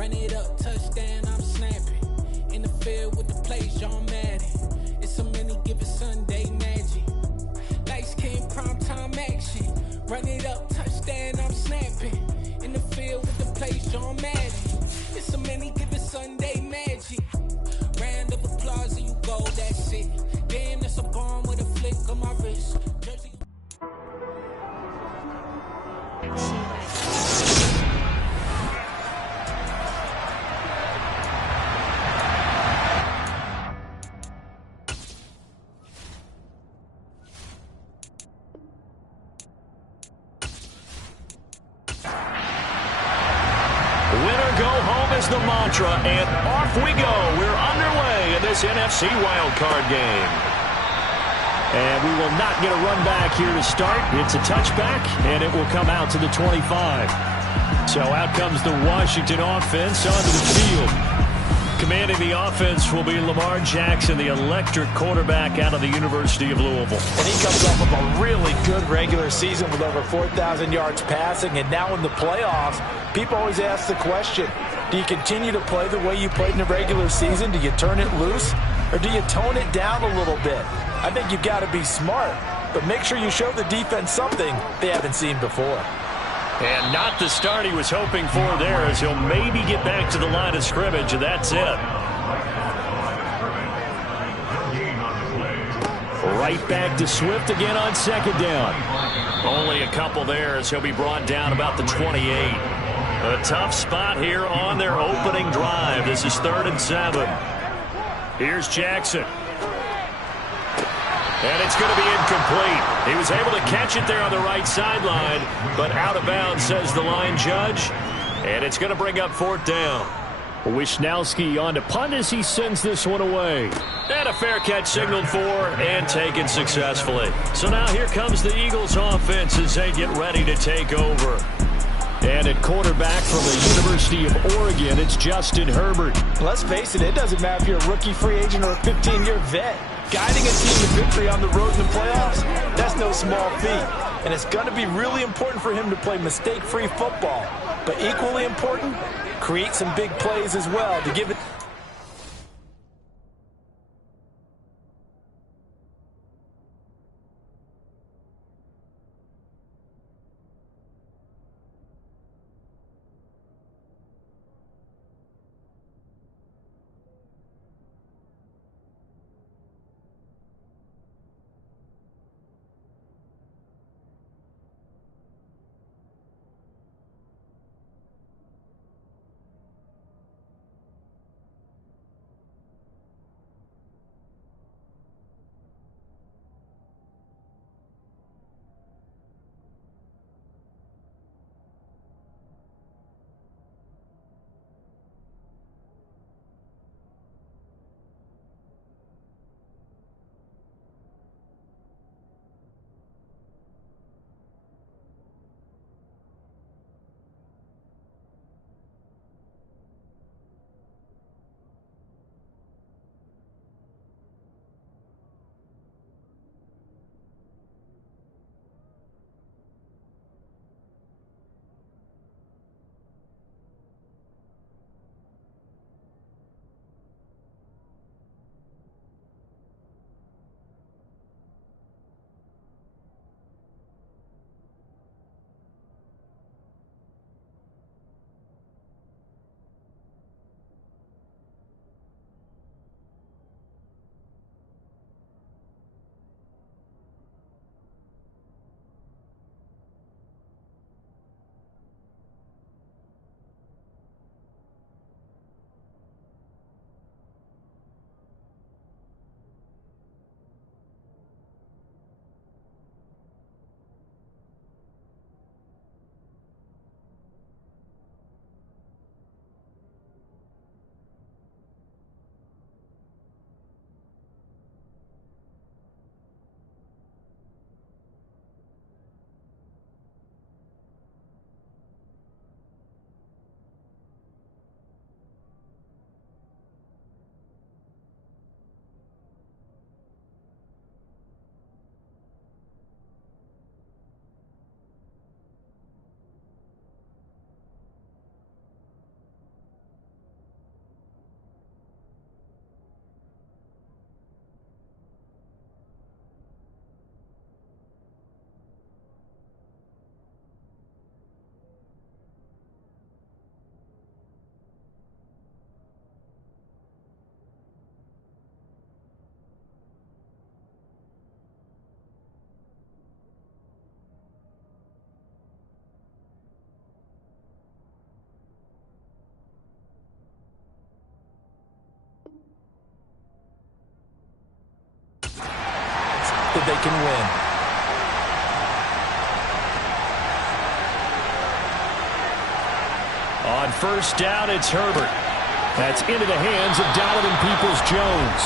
Run it up, touchdown, I'm snapping. In the field with the plays, John Madden. It's so many given Sunday magic. Light skin, primetime action. Run it up, touchdown, I'm snapping. In the field with the plays, John Madden. It's so many given Sunday magic. Round of applause and you go, that's it. Damn, that's a bomb with a flick on my wrist. Jersey. Winner go home is the mantra, and off we go. We're underway in this NFC wildcard game. And we will not get a run back here to start. It's a touchback, and it will come out to the 25. So out comes the Washington offense onto the field. Commanding the offense will be Lamar Jackson, the electric quarterback out of the University of Louisville. And he comes off of a really good regular season with over 4,000 yards passing. And now in the playoffs, people always ask the question, do you continue to play the way you played in the regular season? Do you turn it loose? Or do you tone it down a little bit? I think you've got to be smart, but make sure you show the defense something they haven't seen before. And not the start he was hoping for there, as he'll maybe get back to the line of scrimmage, and that's it. Right back to Swift again on second down. Only a couple there as he'll be brought down about the 28. A tough spot here on their opening drive. This is 3rd and 7. Here's Jackson. And it's going to be incomplete. He was able to catch it there on the right sideline, but out of bounds, says the line judge. And it's going to bring up 4th down. Wisnowski on to punt as he sends this one away. And a fair catch signaled for and taken successfully. So now here comes the Eagles offense as they get ready to take over. And at quarterback from the University of Oregon, it's Justin Herbert. Let's face it, it doesn't matter if you're a rookie free agent or a 15-year vet. Guiding a team to victory on the road in the playoffs, that's no small feat. And it's going to be really important for him to play mistake-free football. But equally important, create some big plays as well to give it. that they can win. On first down, it's Herbert. That's into the hands of Donovan Peoples-Jones.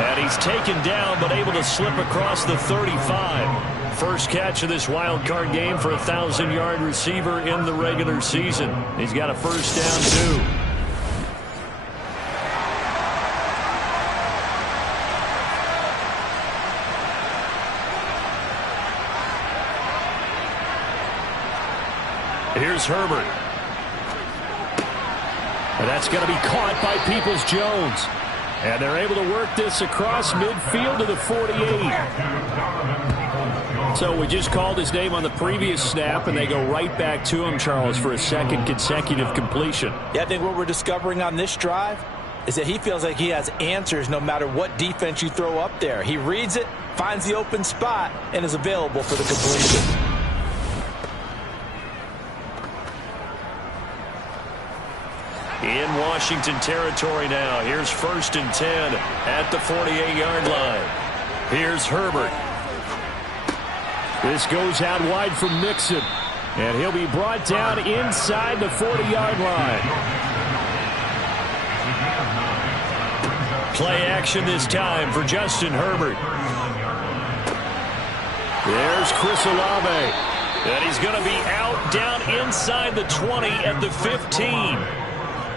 And he's taken down, but able to slip across the 35. First catch of this wild card game for a 1,000-yard receiver in the regular season. He's got a first down, too. Here's Herbert. And that's going to be caught by Peoples-Jones. And they're able to work this across midfield to the 48. So we just called his name on the previous snap, and they go right back to him, Charles, for a second consecutive completion. Yeah, I think what we're discovering on this drive is that he feels like he has answers no matter what defense you throw up there. He reads it, finds the open spot, and is available for the completion. In Washington territory now. Here's 1st and 10 at the 48-yard line. Here's Herbert. This goes out wide for Mixon. And he'll be brought down inside the 40-yard line. Play action this time for Justin Herbert. There's Chris Olave. And he's going to be out down inside the 20 at the 15.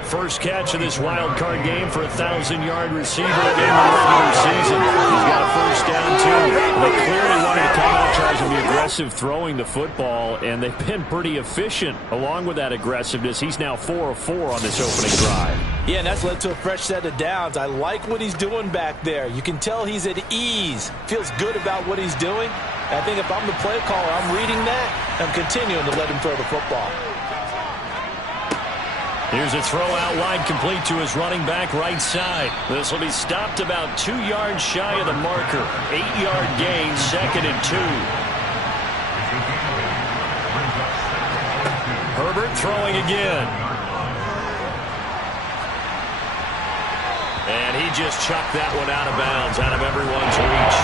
First catch of this wild card game for a 1,000-yard receiver in the regular season. He's got a first down, too. They clearly wanted to come out, Charles, and be aggressive throwing the football, and they've been pretty efficient along with that aggressiveness. He's now 4 of 4 on this opening drive. Yeah, and that's led to a fresh set of downs. I like what he's doing back there. You can tell he's at ease. Feels good about what he's doing. I think if I'm the play caller, I'm reading that. I'm continuing to let him throw the football. Here's a throw out wide, complete to his running back right side. This will be stopped about 2 yards shy of the marker. 8-yard gain, 2nd and 2. Herbert throwing again. And he just chucked that one out of bounds, out of everyone's reach.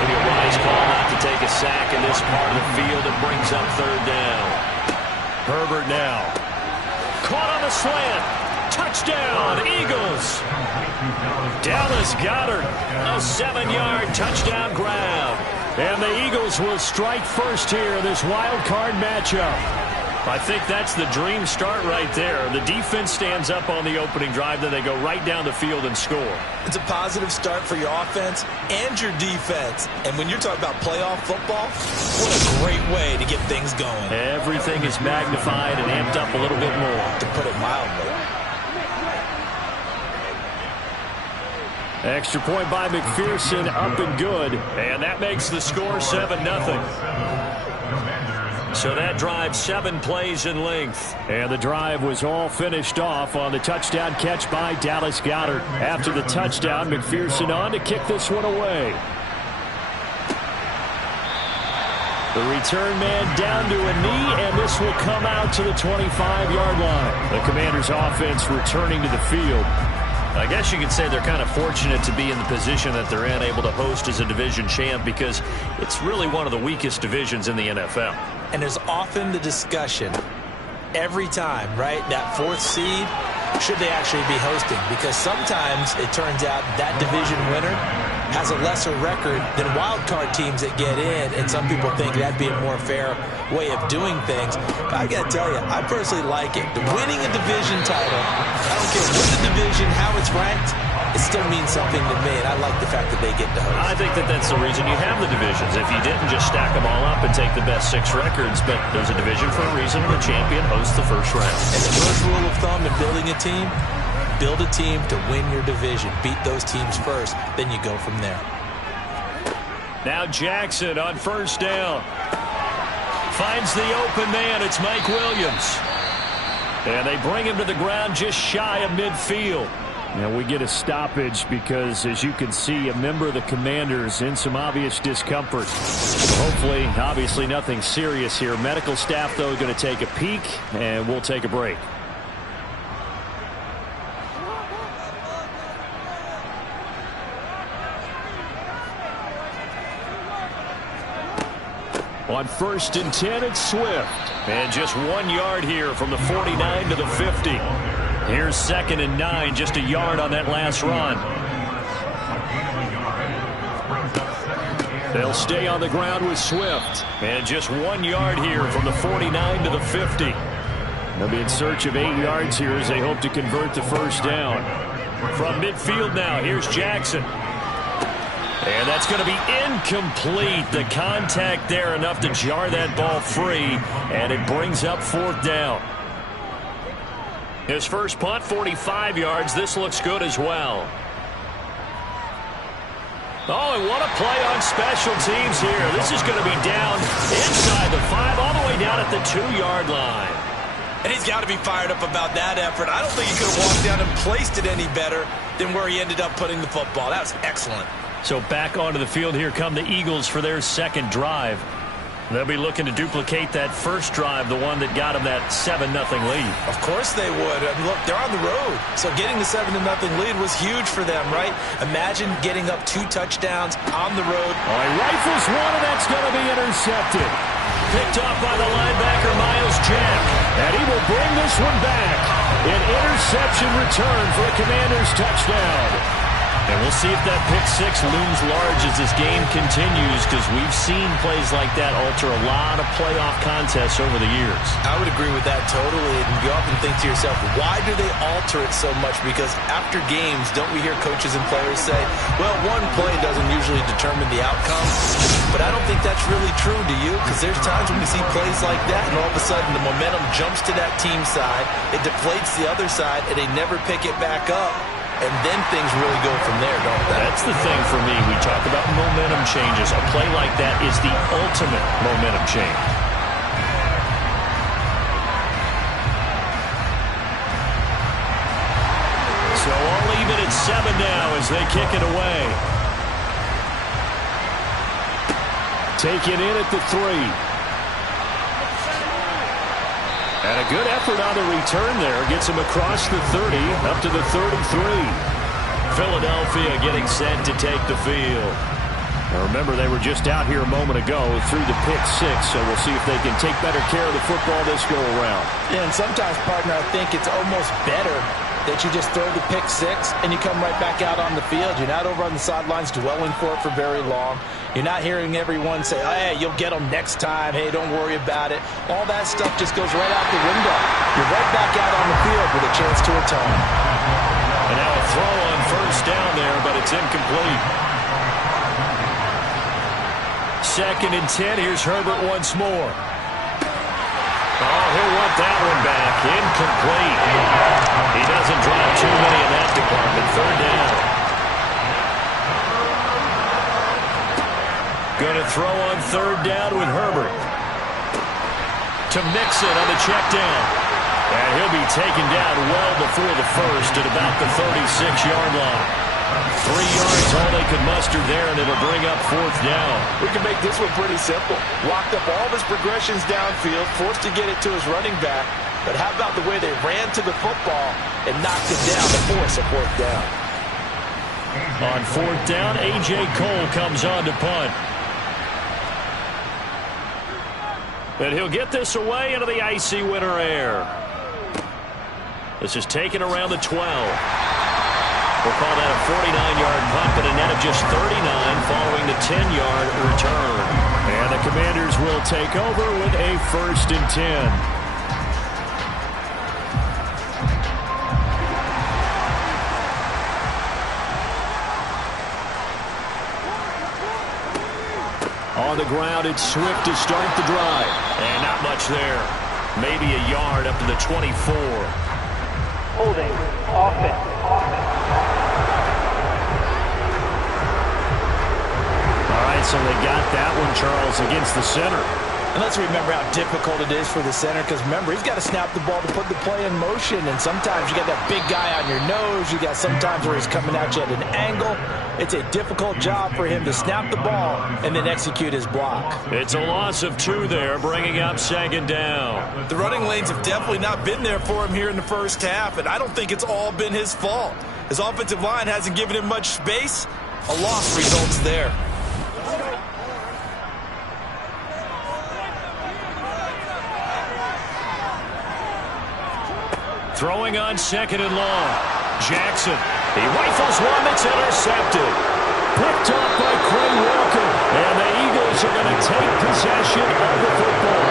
Maybe a wise call not to take a sack in this part of the field. It brings up 3rd down. Herbert now. Caught on the slant. Touchdown, Eagles. Dallas Goedert, a 7-yard touchdown grab. And the Eagles will strike first here in this wild card matchup. I think that's the dream start right there. The defense stands up on the opening drive, then they go right down the field and score. It's a positive start for your offense and your defense. And when you're talking about playoff football, what a great way to get things going. Everything is magnified and amped up a little bit more. To put it mildly. Extra point by McPherson, up and good. And that makes the score 7-0. So that drive 7 plays in length. And the drive was all finished off on the touchdown catch by Dallas Goedert. After the touchdown, McPherson on to kick this one away. The return man down to a knee, and this will come out to the 25-yard line. The Commanders' offense returning to the field. I guess you could say they're kind of fortunate to be in the position that they're in, able to host as a division champ, because it's really one of the weakest divisions in the NFL. And there's often the discussion every time, right? That 4th seed, should they actually be hosting? Because sometimes it turns out that division winner has a lesser record than wild card teams that get in, and some people think that'd be a more fair way of doing things. But I gotta tell you, I personally like it. Winning a division title, I don't care what the division, how it's ranked, it still means something to me, and I like the fact that they get to host. I think that that's the reason you have the divisions. If you didn't, just stack them all up and take the best 6 records, but there's a division for a reason, and the champion hosts the first round. And the first rule of thumb in building a team, build a team to win your division. Beat those teams first, then you go from there. Now Jackson on first down. Finds the open man. It's Mike Williams. And they bring him to the ground just shy of midfield. Now we get a stoppage because, as you can see, a member of the Commanders in some obvious discomfort. Hopefully, obviously nothing serious here. Medical staff, though, going to take a peek, and we'll take a break. On 1st and 10, it's Swift. And just 1 yard here from the 49 to the 50. Here's 2nd and 9, just a yard on that last run. They'll stay on the ground with Swift. And just 1 yard here from the 49 to the 50. They'll be in search of 8 yards here as they hope to convert the first down. From midfield now, here's Jackson. And that's going to be incomplete. The contact there enough to jar that ball free, and it brings up 4th down. His first punt, 45 yards. This looks good as well. Oh, and what a play on special teams here. This is going to be down inside the 5, all the way down at the 2-yard line. And he's got to be fired up about that effort. I don't think he could have walked down and placed it any better than where he ended up putting the football. That was excellent. So back onto the field here come the Eagles for their second drive. They'll be looking to duplicate that first drive, the one that got them that 7-0 lead. Of course they would. I mean, look, they're on the road. So getting the 7-0 lead was huge for them, right? Imagine getting up 2 touchdowns on the road. Oh, he rifles one, and that's going to be intercepted. Picked off by the linebacker, Myles Jack. And he will bring this one back. An interception return for a Commanders touchdown. And we'll see if that pick 6 looms large as this game continues, because we've seen plays like that alter a lot of playoff contests over the years. I would agree with that totally. And you often think to yourself, why do they alter it so much? Because after games, don't we hear coaches and players say, well, one play doesn't usually determine the outcome. But I don't think that's really true, do you? Because there's times when we see plays like that, and all of a sudden the momentum jumps to that team side, it deflates the other side, and they never pick it back up. And then things really go from there, don't they? That's the thing for me. We talk about momentum changes. A play like that is the ultimate momentum change. So all even at 7 now as they kick it away. Taken in at the 3. And a good effort on the return there. Gets him across the 30, up to the 33. Philadelphia getting set to take the field. Now remember, they were just out here a moment ago through the pick 6, so we'll see if they can take better care of the football this go-around. Yeah, and sometimes, partner, I think it's almost better that you just throw the pick 6 and you come right back out on the field. You're not over on the sidelines dwelling for it for very long. You're not hearing everyone say, oh, hey, you'll get them next time. Hey, don't worry about it. All that stuff just goes right out the window. You're right back out on the field with a chance to atone. And now a throw on first down there, but it's incomplete. 2nd and 10. Here's Herbert once more. Oh, he'll want that one back. Incomplete. He doesn't drop too many in that department. 3rd down. Going to throw on 3rd down with Herbert. To Mixon on the check down. And he'll be taken down well before the first at about the 36-yard line. 3 yards all they could muster there, and it'll bring up 4th down. We can make this one pretty simple. Locked up all of his progressions downfield, forced to get it to his running back. But how about the way they ran to the football and knocked it down to force a 4th down? On 4th down, A.J. Cole comes on to punt. And he'll get this away into the icy winter air. This is taken around the 12. We'll call that a 49-yard punt, but a net of just 39 following the 10-yard return. And the Commanders will take over with a 1st and 10. On the ground, it's Swift to start the drive. And not much there. Maybe a yard up to the 24. Holding offense. All right, so they got that one, Charles, against the center. And let's remember how difficult it is for the center, because remember, he's got to snap the ball to put the play in motion, and sometimes you got that big guy on your nose. You got sometimes where he's coming at you at an angle. It's a difficult job for him to snap the ball and then execute his block. It's a loss of 2 there, bringing up 2nd down. The running lanes have definitely not been there for him here in the first half, and I don't think it's all been his fault. His offensive line hasn't given him much space. A loss results there. Throwing on 2nd and long. Jackson. He rifles one that's intercepted. Picked off by Quay Walker. And the Eagles are going to take possession of the football.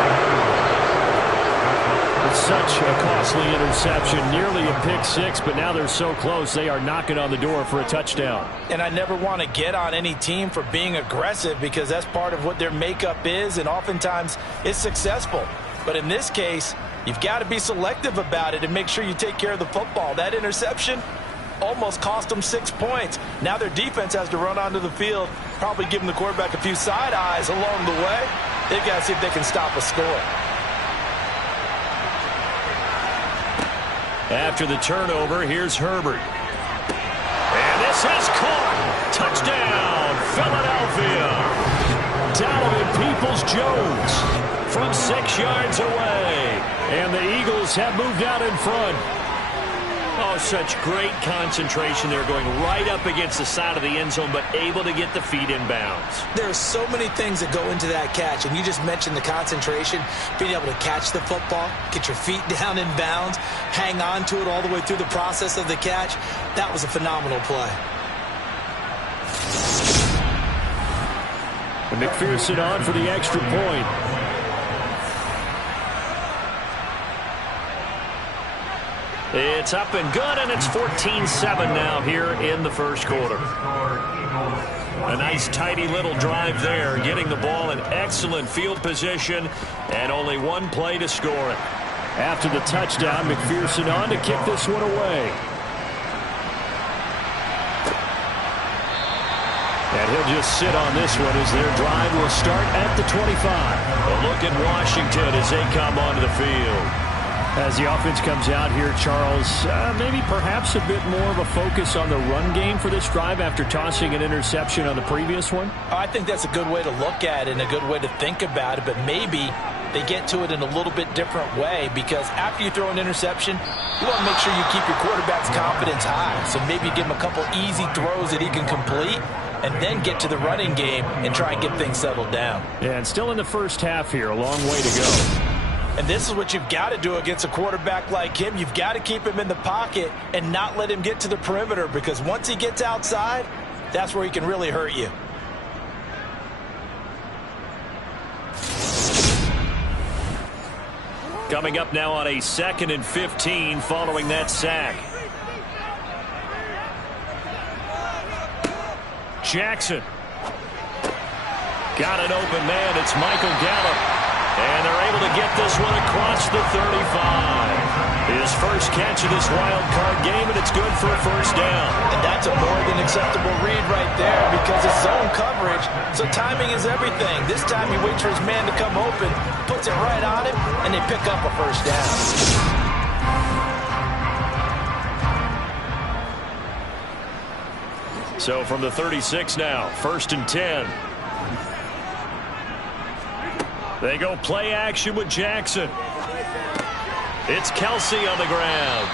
It's such a costly interception, nearly a pick six, but now they're so close they are knocking on the door for a touchdown. And I never want to get on any team for being aggressive because that's part of what their makeup is, and oftentimes it's successful. But in this case, you've got to be selective about it and make sure you take care of the football. That interception almost cost them 6 points. Now their defense has to run onto the field, probably giving the quarterback a few side eyes along the way. They've got to see if they can stop a score. After the turnover, here's Herbert. And this is caught. Touchdown, Philadelphia. Donovan Peoples-Jones from 6 yards away. And the Eagles have moved out in front. Oh, such great concentration. They're going right up against the side of the end zone, but able to get the feet in bounds. There are so many things that go into that catch, and you just mentioned the concentration, being able to catch the football, get your feet down in bounds, hang on to it all the way through the process of the catch. That was a phenomenal play. And McPherson on for the extra point. It's up and good, and it's 14-7 now here in the first quarter. A nice, tidy little drive there, getting the ball in excellent field position, and only one play to score it. After the touchdown, McPherson on to kick this one away. And he'll just sit on this one as their drive will start at the 25. A look at Washington as they come onto the field. As the offense comes out here, Charles, maybe perhaps a bit more of a focus on the run game for this drive after tossing an interception on the previous one? I think that's a good way to look at it and a good way to think about it, but maybe they get to it in a little bit different way because after you throw an interception, you want to make sure you keep your quarterback's confidence high. So maybe give him a couple easy throws that he can complete and then get to the running game and try and get things settled down. Yeah, and still in the first half here, a long way to go. And this is what you've got to do against a quarterback like him. You've got to keep him in the pocket and not let him get to the perimeter because once he gets outside, that's where he can really hurt you. Coming up now on a 2nd and 15 following that sack. Jackson. Got an open man. It's Michael Gallup. And they're able to get this one across the 35. His first catch of this wild card game, and it's good for a first down. And that's a more than acceptable read right there because it's zone coverage, so timing is everything. This time he waits for his man to come open, puts it right on him, and they pick up a first down. So from the 36 now, 1st and 10. They go play action with Jackson. It's Kelsey on the ground.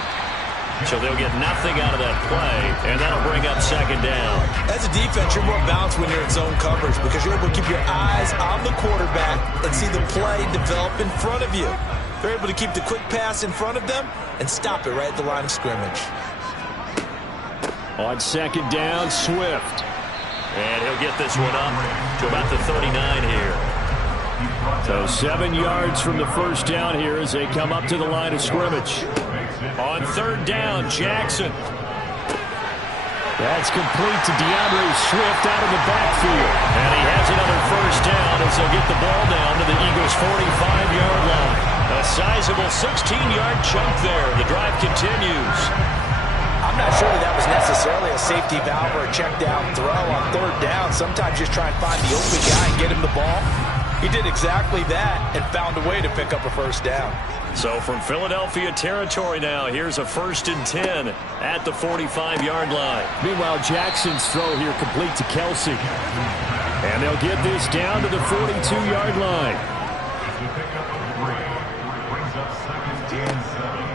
So they'll get nothing out of that play, and that'll bring up 2nd down. As a defense, you're more balanced when you're in zone coverage because you're able to keep your eyes on the quarterback and see the play develop in front of you. They're able to keep the quick pass in front of them and stop it right at the line of scrimmage. On 2nd down, Swift. And he'll get this one up to about the 39 here. So 7 yards from the first down here as they come up to the line of scrimmage. On 3rd down, Jackson. That's complete to DeAndre Swift out of the backfield. And he has another first down as they'll get the ball down to the Eagles' 45-yard line. A sizable 16-yard chunk there. The drive continues. I'm not sure that was necessarily a safety valve or a check down throw on 3rd down. Sometimes just try and find the open guy and get him the ball. He did exactly that and found a way to pick up a first down. So from Philadelphia territory now, here's a 1st and 10 at the 45-yard line. Meanwhile, Jackson's throw here complete to Kelsey. And they'll get this down to the 42-yard line.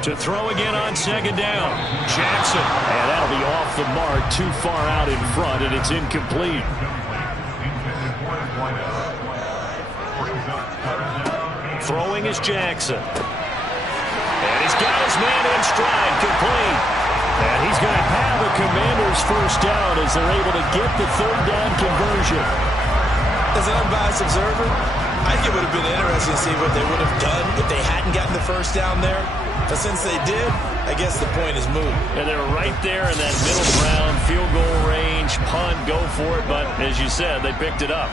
To throw again on 2nd down, Jackson. And that'll be off the mark, too far out in front, and it's incomplete. Throwing is Jackson. And he's got his man in stride, complete. And he's going to have a Commanders first down as they're able to get the third down conversion. As an unbiased observer, I think it would have been interesting to see what they would have done if they hadn't gotten the first down there. But since they did, I guess the point is moot. And they're right there in that middle ground, field goal range, punt, go for it. But as you said, they picked it up.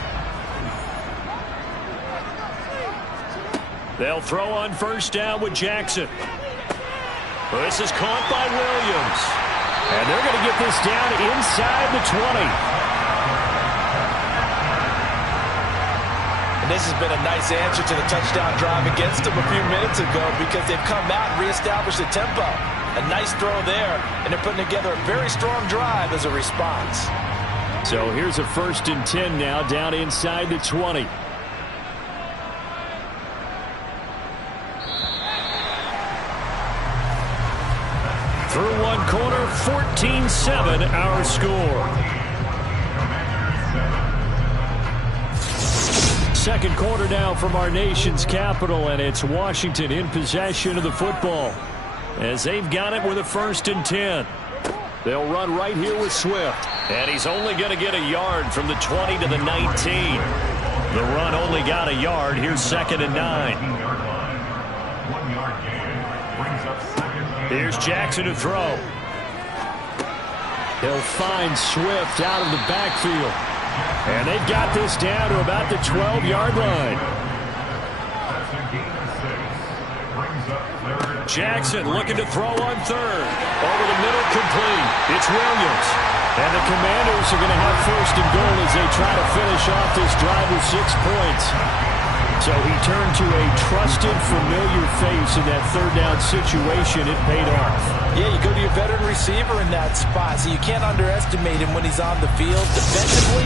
They'll throw on first down with Jackson. This is caught by Williams. And they're going to get this down inside the 20. And this has been a nice answer to the touchdown drive against them a few minutes ago because they've come out and reestablished the tempo. A nice throw there, and they're putting together a very strong drive as a response. So here's a 1st and 10 now, down inside the 20. Through one quarter, 14-7 our score. Second quarter now from our nation's capital, and it's Washington in possession of the football as they've got it with a 1st and 10. They'll run right here with Swift, and he's only going to get a yard from the 20 to the 19. The run only got a yard. Here's 2nd and 9. Here's Jackson to throw. He'll find Swift out of the backfield. And they've got this down to about the 12-yard line. Jackson looking to throw on 3rd. Over the middle, complete. It's Williams. And the Commanders are going to have 1st and goal as they try to finish off this drive with 6 points. So he turned to a trusted, familiar face in that 3rd down situation. It paid off. Yeah, you go to your veteran receiver in that spot, so you can't underestimate him when he's on the field. Defensively,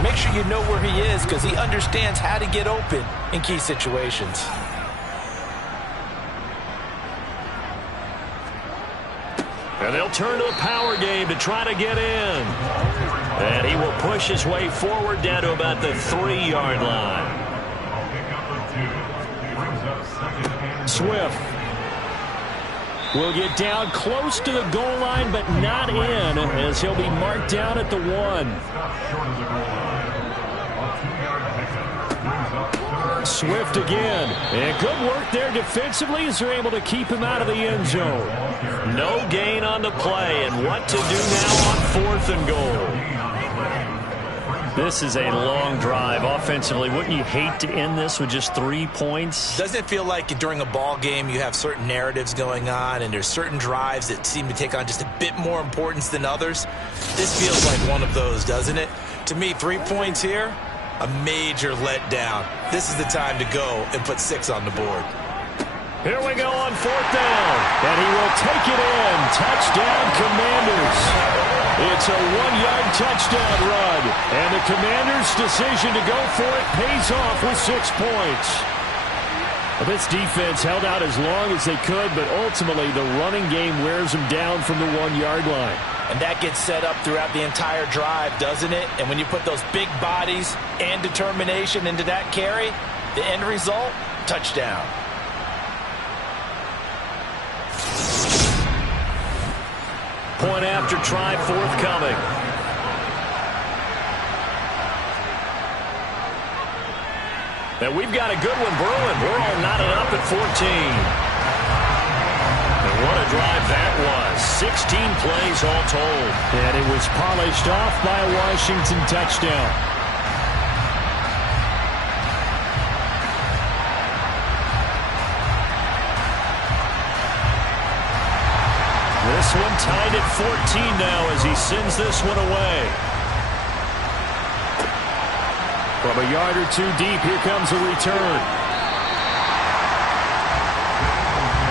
make sure you know where he is because he understands how to get open in key situations. And they'll turn to the power game to try to get in. And he will push his way forward down to about the 3-yard line. Swift will get down close to the goal line, but not in, as he'll be marked down at the 1. Swift again. And good work there defensively as they're able to keep him out of the end zone. No gain on the play, and what to do now on 4th and goal. This is a long drive offensively. Wouldn't you hate to end this with just 3 points? Doesn't it feel like during a ball game you have certain narratives going on and there's certain drives that seem to take on just a bit more importance than others? This feels like one of those, doesn't it? To me, 3 points here, a major letdown. This is the time to go and put 6 on the board. Here we go on 4th down. And he will take it in. Touchdown, Commanders. It's a 1-yard touchdown run. And the Commanders' decision to go for it pays off with 6 points. Well, this defense held out as long as they could, but ultimately the running game wears them down from the 1-yard line. And that gets set up throughout the entire drive, doesn't it? And when you put those big bodies and determination into that carry, the end result, touchdown. Point after try forthcoming. And we've got a good one brewing. We're all knotted up at 14. And what a drive that was. 16 plays all told. And it was polished off by a Washington touchdown. This one tied at 14 now as he sends this one away. From a yard or 2 deep, here comes a return.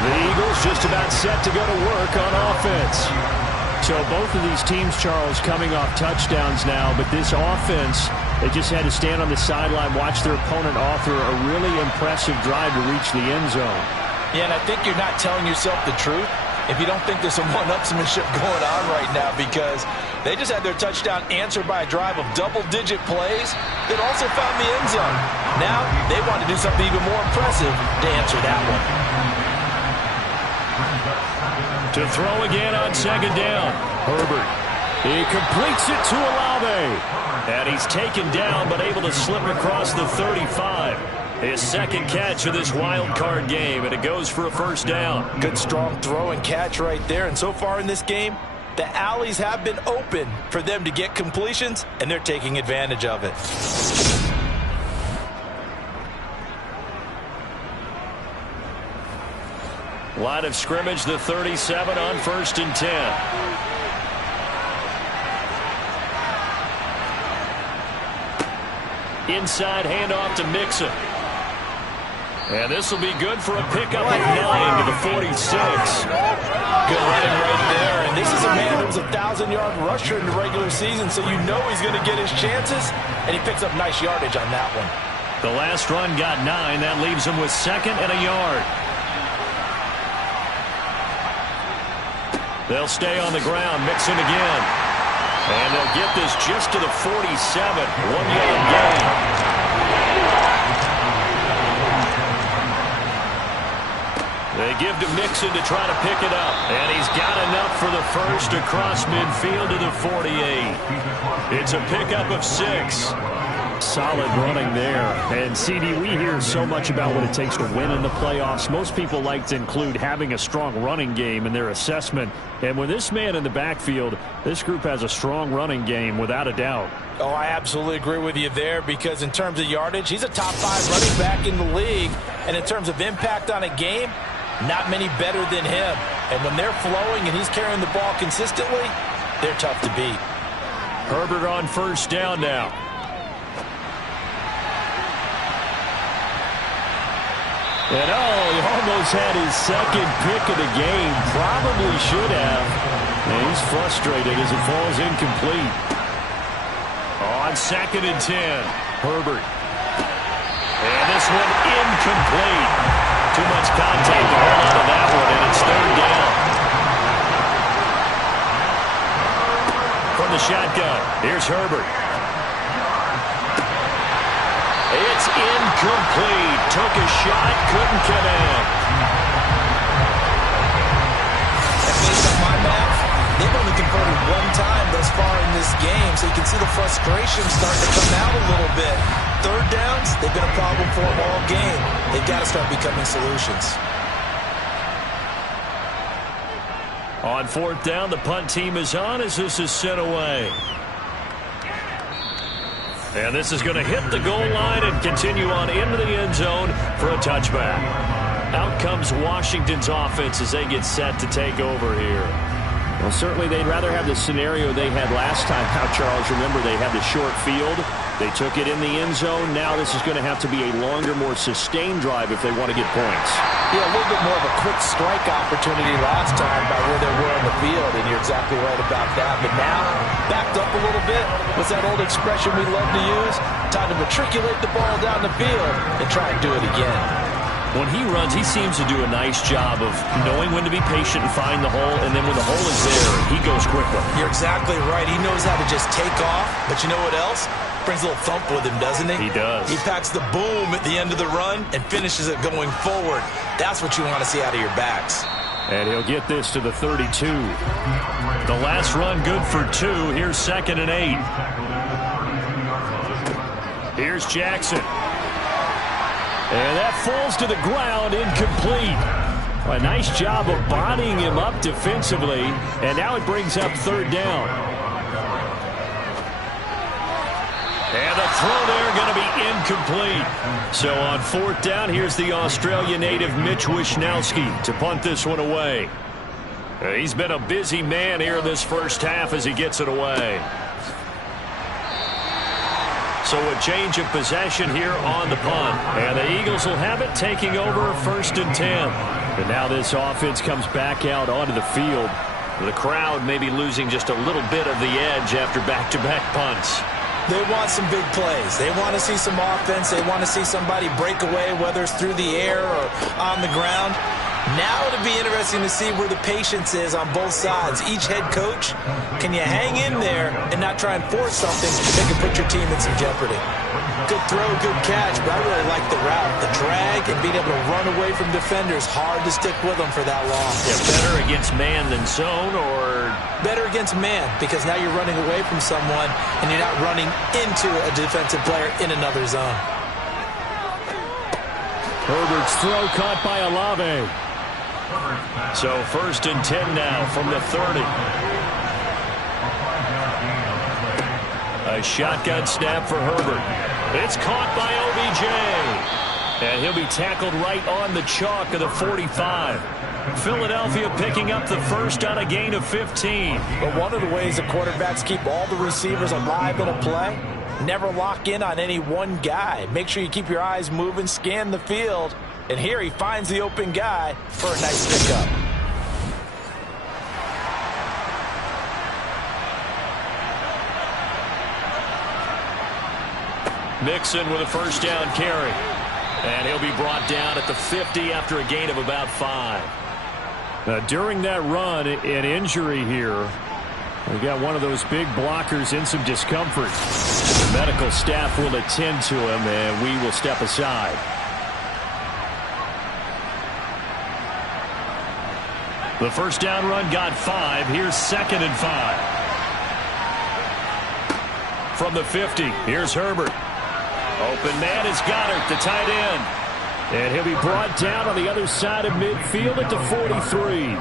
The Eagles just about set to go to work on offense. So both of these teams, Charles, coming off touchdowns now, but this offense, they just had to stand on the sideline, watch their opponent author a really impressive drive to reach the end zone. Yeah, and I think you're not telling yourself the truth if you don't think there's some one-upsmanship going on right now, because they just had their touchdown answered by a drive of double-digit plays that also found the end zone. Now they want to do something even more impressive to answer that one. To throw again on second down. Herbert. He completes it to Olave. And he's taken down but able to slip across the 35. His second catch of this wild card game, and it goes for a first down. Good strong throw and catch right there. And so far in this game, the alleys have been open for them to get completions, and they're taking advantage of it. Line of scrimmage, the 37 on 1st and 10. Inside handoff to Mixon. And this will be good for a pickup of 9 to the 46. Good running right there. And this is a man who was a 1,000-yard rusher in the regular season, so you know he's going to get his chances, and he picks up nice yardage on that one. The last run got 9. That leaves him with 2nd and a yard. They'll stay on the ground. Mixon again. And they'll get this just to the 47. 1-yard gain. They give to Mixon to try to pick it up. And he's got enough for the first across midfield to the 48. It's a pickup of 6. Solid running there. And, CD, we hear so much about what it takes to win in the playoffs. Most people like to include having a strong running game in their assessment. And with this man in the backfield, this group has a strong running game without a doubt. Oh, I absolutely agree with you there, because in terms of yardage, he's a top 5 running back in the league. And in terms of impact on a game, not many better than him. And when they're flowing and he's carrying the ball consistently, they're tough to beat. Herbert on first down now. And he almost had his second pick of the game. Probably should have. And he's frustrated as it falls incomplete. On 2nd and 10, Herbert. And this one incomplete. Too much contact to hold on to that one, and it's 3rd down. From the shotgun, here's Herbert. It's incomplete. Took a shot, couldn't connect. And based on my math, they've only converted 1 time thus far in this game, so you can see the frustration starting to come out a little bit. 3rd downs, they've been a problem for them all game. They've got to start becoming solutions. On 4th down, the punt team is on as this is sent away. And this is going to hit the goal line and continue on into the end zone for a touchback. Out comes Washington's offense as they get set to take over here. Well, certainly they'd rather have the scenario they had last time out, Charles. Remember, they had the short field. They took it in the end zone. Now this is going to have to be a longer, more sustained drive if they want to get points. Yeah, a little bit more of a quick strike opportunity last time by where they were on the field, and you're exactly right about that. But now, backed up a little bit, what's that old expression we love to use? Time to matriculate the ball down the field and try and do it again. When he runs, he seems to do a nice job of knowing when to be patient and find the hole, and then when the hole is there, he goes quickly. You're exactly right. He knows how to just take off, but you know what else? Brings a little thump with him, doesn't he? He does. He packs the boom at the end of the run and finishes it going forward. That's what you want to see out of your backs. And he'll get this to the 32. The last run good for 2. Here's 2nd and 8. Here's Jackson. And that falls to the ground, incomplete. A nice job of bodying him up defensively. And now it brings up 3rd down. And the throw there going to be incomplete. So on 4th down, here's the Australia native Mitch Wishnowsky to punt this one away. He's been a busy man here in this first half as he gets it away. So a change of possession here on the punt. And the Eagles will have it, taking over 1st and 10. And now this offense comes back out onto the field. The crowd may be losing just a little bit of the edge after back-to-back punts. They want some big plays. They want to see some offense. They want to see somebody break away, whether it's through the air or on the ground. Now it'll be interesting to see where the patience is on both sides. Each head coach, can you hang in there and not try and force something that can put your team in some jeopardy? Good throw, good catch, but I really like the route. The drag and being able to run away from defenders, hard to stick with them for that long. Yeah, better against man than zone, or? Better against man, because now you're running away from someone and you're not running into a defensive player in another zone. Herbert's throw caught by Olave. So 1st and 10 now from the 30. A shotgun snap for Herbert. It's caught by OBJ. And he'll be tackled right on the chalk of the 45. Philadelphia picking up the first on a gain of 15. But one of the ways the quarterbacks keep all the receivers alive in a play, never lock in on any one guy. Make sure you keep your eyes moving, scan the field. And here he finds the open guy for a nice pickup. Mixon with a first down carry. And he'll be brought down at the 50 after a gain of about 5. During that run, an injury here. We got one of those big blockers in some discomfort. The medical staff will attend to him, and we will step aside. The first down run got 5. Here's 2nd and 5. From the 50, here's Herbert. Open man is Goddard, the tight end. And he'll be brought down on the other side of midfield at the 43.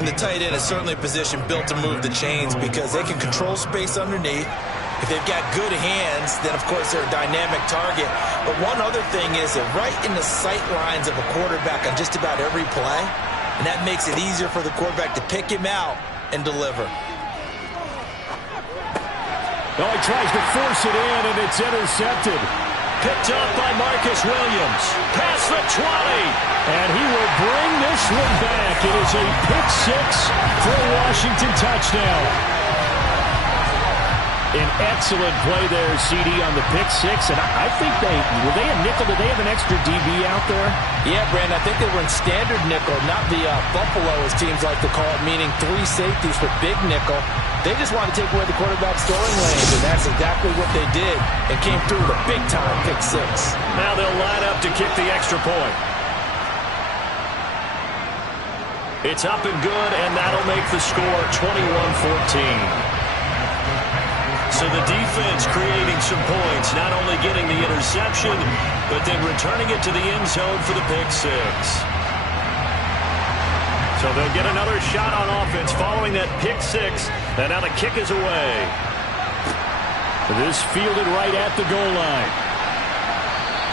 And the tight end is certainly a position built to move the chains because they can control space underneath. If they've got good hands, then, of course, they're a dynamic target. But one other thing is that right in the sight lines of a quarterback on just about every play, and that makes it easier for the quarterback to pick him out and deliver. Oh, he tries to force it in, and it's intercepted. Picked up by Marcus Williams. Past the 20. And he will bring this one back. It is a pick-6 for a Washington touchdown. An excellent play there, CD, on the pick-6. And I think were they a nickel? Did they have an extra DB out there? Yeah, Brandon, I think they were in standard nickel, not the Buffalo, as teams like to call it, meaning 3 safeties for big nickel. They just wanted to take away the quarterback's throwing lanes, and that's exactly what they did, and came through with a big-time pick-6. Now they'll line up to kick the extra point. It's up and good, and that'll make the score 21-14. So the defense creating some points, not only getting the interception, but then returning it to the end zone for the pick-6. So they'll get another shot on offense following that pick-6, and now the kick is away. This fielded right at the goal line.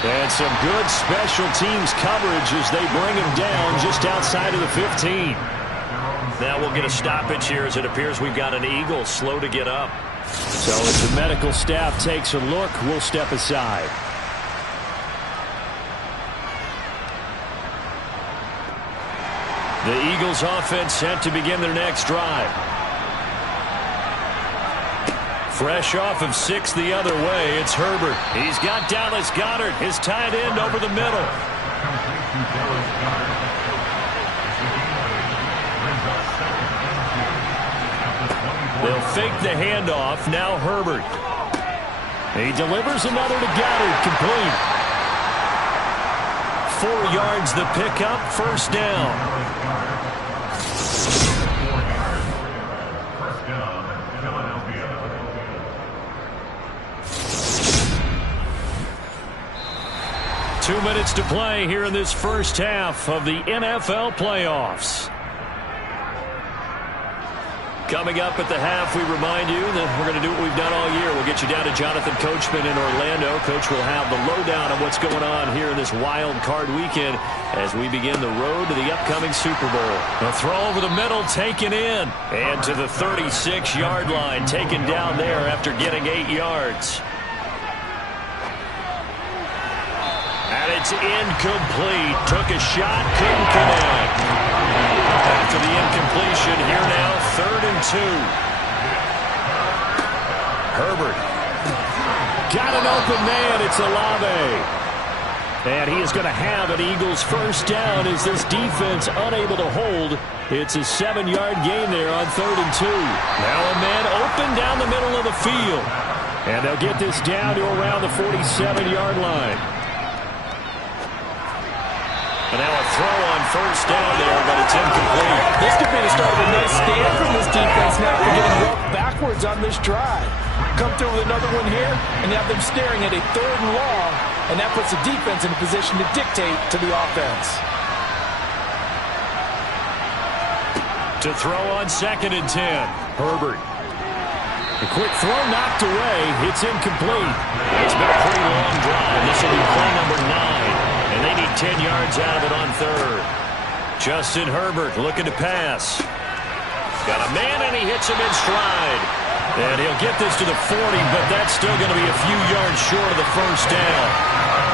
And some good special teams coverage as they bring him down just outside of the 15. Now we'll get a stoppage here as it appears we've got an Eagle slow to get up. So as the medical staff takes a look, we'll step aside. The Eagles offense set to begin their next drive. Fresh off of 6 the other way, it's Herbert. He's got Dallas Goedert, his tight end, over the middle. They'll fake the handoff. Now Herbert. He delivers another to Goddard, complete. 4 yards the pickup, first down. 2 minutes to play here in this first half of the NFL playoffs. Coming up at the half, we remind you that we're going to do what we've done all year. We'll get you down to Jonathan Coachman in Orlando. Coach will have the lowdown on what's going on here in this wild card weekend as we begin the road to the upcoming Super Bowl. A throw over the middle, taken in. And to the 36-yard line, taken down there after getting 8 yards. And it's incomplete. Took a shot, couldn't connect. After the incompletion, here now, 3rd and 2. Herbert. Got an open man. It's Olave. And he is going to have an Eagles first down as this defense unable to hold. It's a 7-yard gain there on 3rd and 2. Now a man open down the middle of the field. And they'll get this down to around the 47-yard line. And now a throw on first down there, but it's incomplete. This could be the start of a nice stand from this defense now for getting roughed backwards on this drive. Come through with another one here, and you have them staring at a 3rd and long, and that puts the defense in a position to dictate to the offense. To throw on 2nd and 10, Herbert. A quick throw knocked away. It's incomplete. It's been a pretty long drive. This will be play number 9. And they need 10 yards out of it on 3rd. Justin Herbert looking to pass. Got a man, and he hits him in stride. And he'll get this to the 40, but that's still going to be a few yards short of the first down.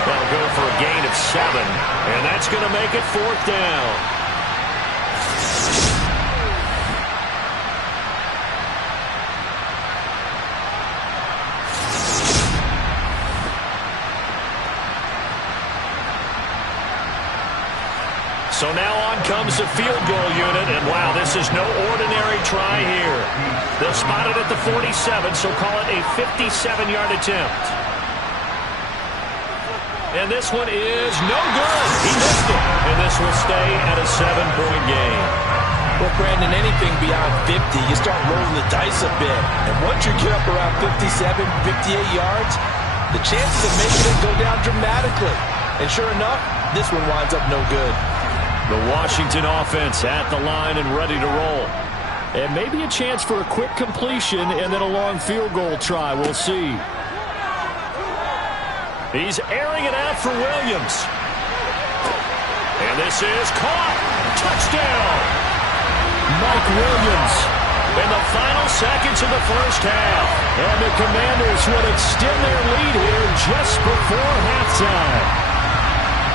That'll go for a gain of 7. And that's going to make it 4th down. So now on comes the field goal unit, and wow, this is no ordinary try here. They'll spot it at the 47, so call it a 57-yard attempt. And this one is no good. He missed it, and this will stay at a 7-point game. Well, Brandon, anything beyond 50, you start rolling the dice a bit. And once you get up around 57, 58 yards, the chances of making it go down dramatically. And sure enough, this one winds up no good. The Washington offense at the line and ready to roll. And maybe a chance for a quick completion and then a long field goal try. We'll see. He's airing it out for Williams. And this is caught. Touchdown. Mike Williams in the final seconds of the first half. And the Commanders would extend their lead here just before halftime.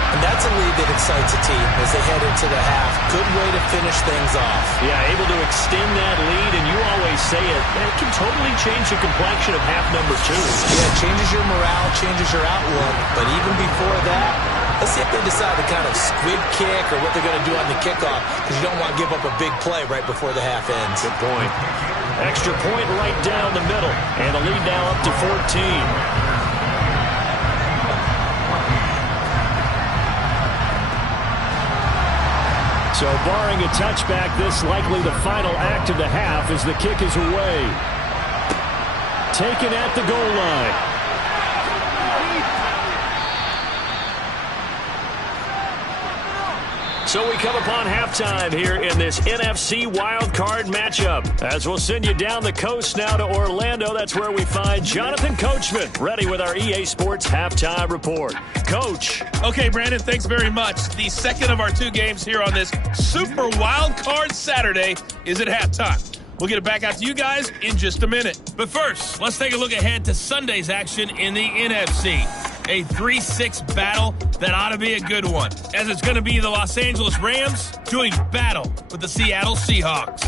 And that's a lead that excites a team as they head into the half. Good way to finish things off. Yeah, able to extend that lead, and you always say it can totally change the complexion of half number 2. Yeah, it changes your morale, changes your outlook. But even before that, let's see if they decide to kind of squib kick or what they're going to do on the kickoff, because you don't want to give up a big play right before the half ends. Good point. Extra point right down the middle, and the lead now up to 14. So barring a touchback, this likely the final act of the half as the kick is away. Taken at the goal line. So we come upon halftime here in this NFC wildcard matchup. As we'll send you down the coast now to Orlando, that's where we find Jonathan Coachman, ready with our EA Sports Halftime Report. Coach. Okay, Brandon, thanks very much. The second of our 2 games here on this Super Wildcard Saturday is at halftime. We'll get it back out to you guys in just a minute. But first, let's take a look ahead to Sunday's action in the NFC. A 3-6 battle that ought to be a good one, as it's going to be the Los Angeles Rams doing battle with the Seattle Seahawks.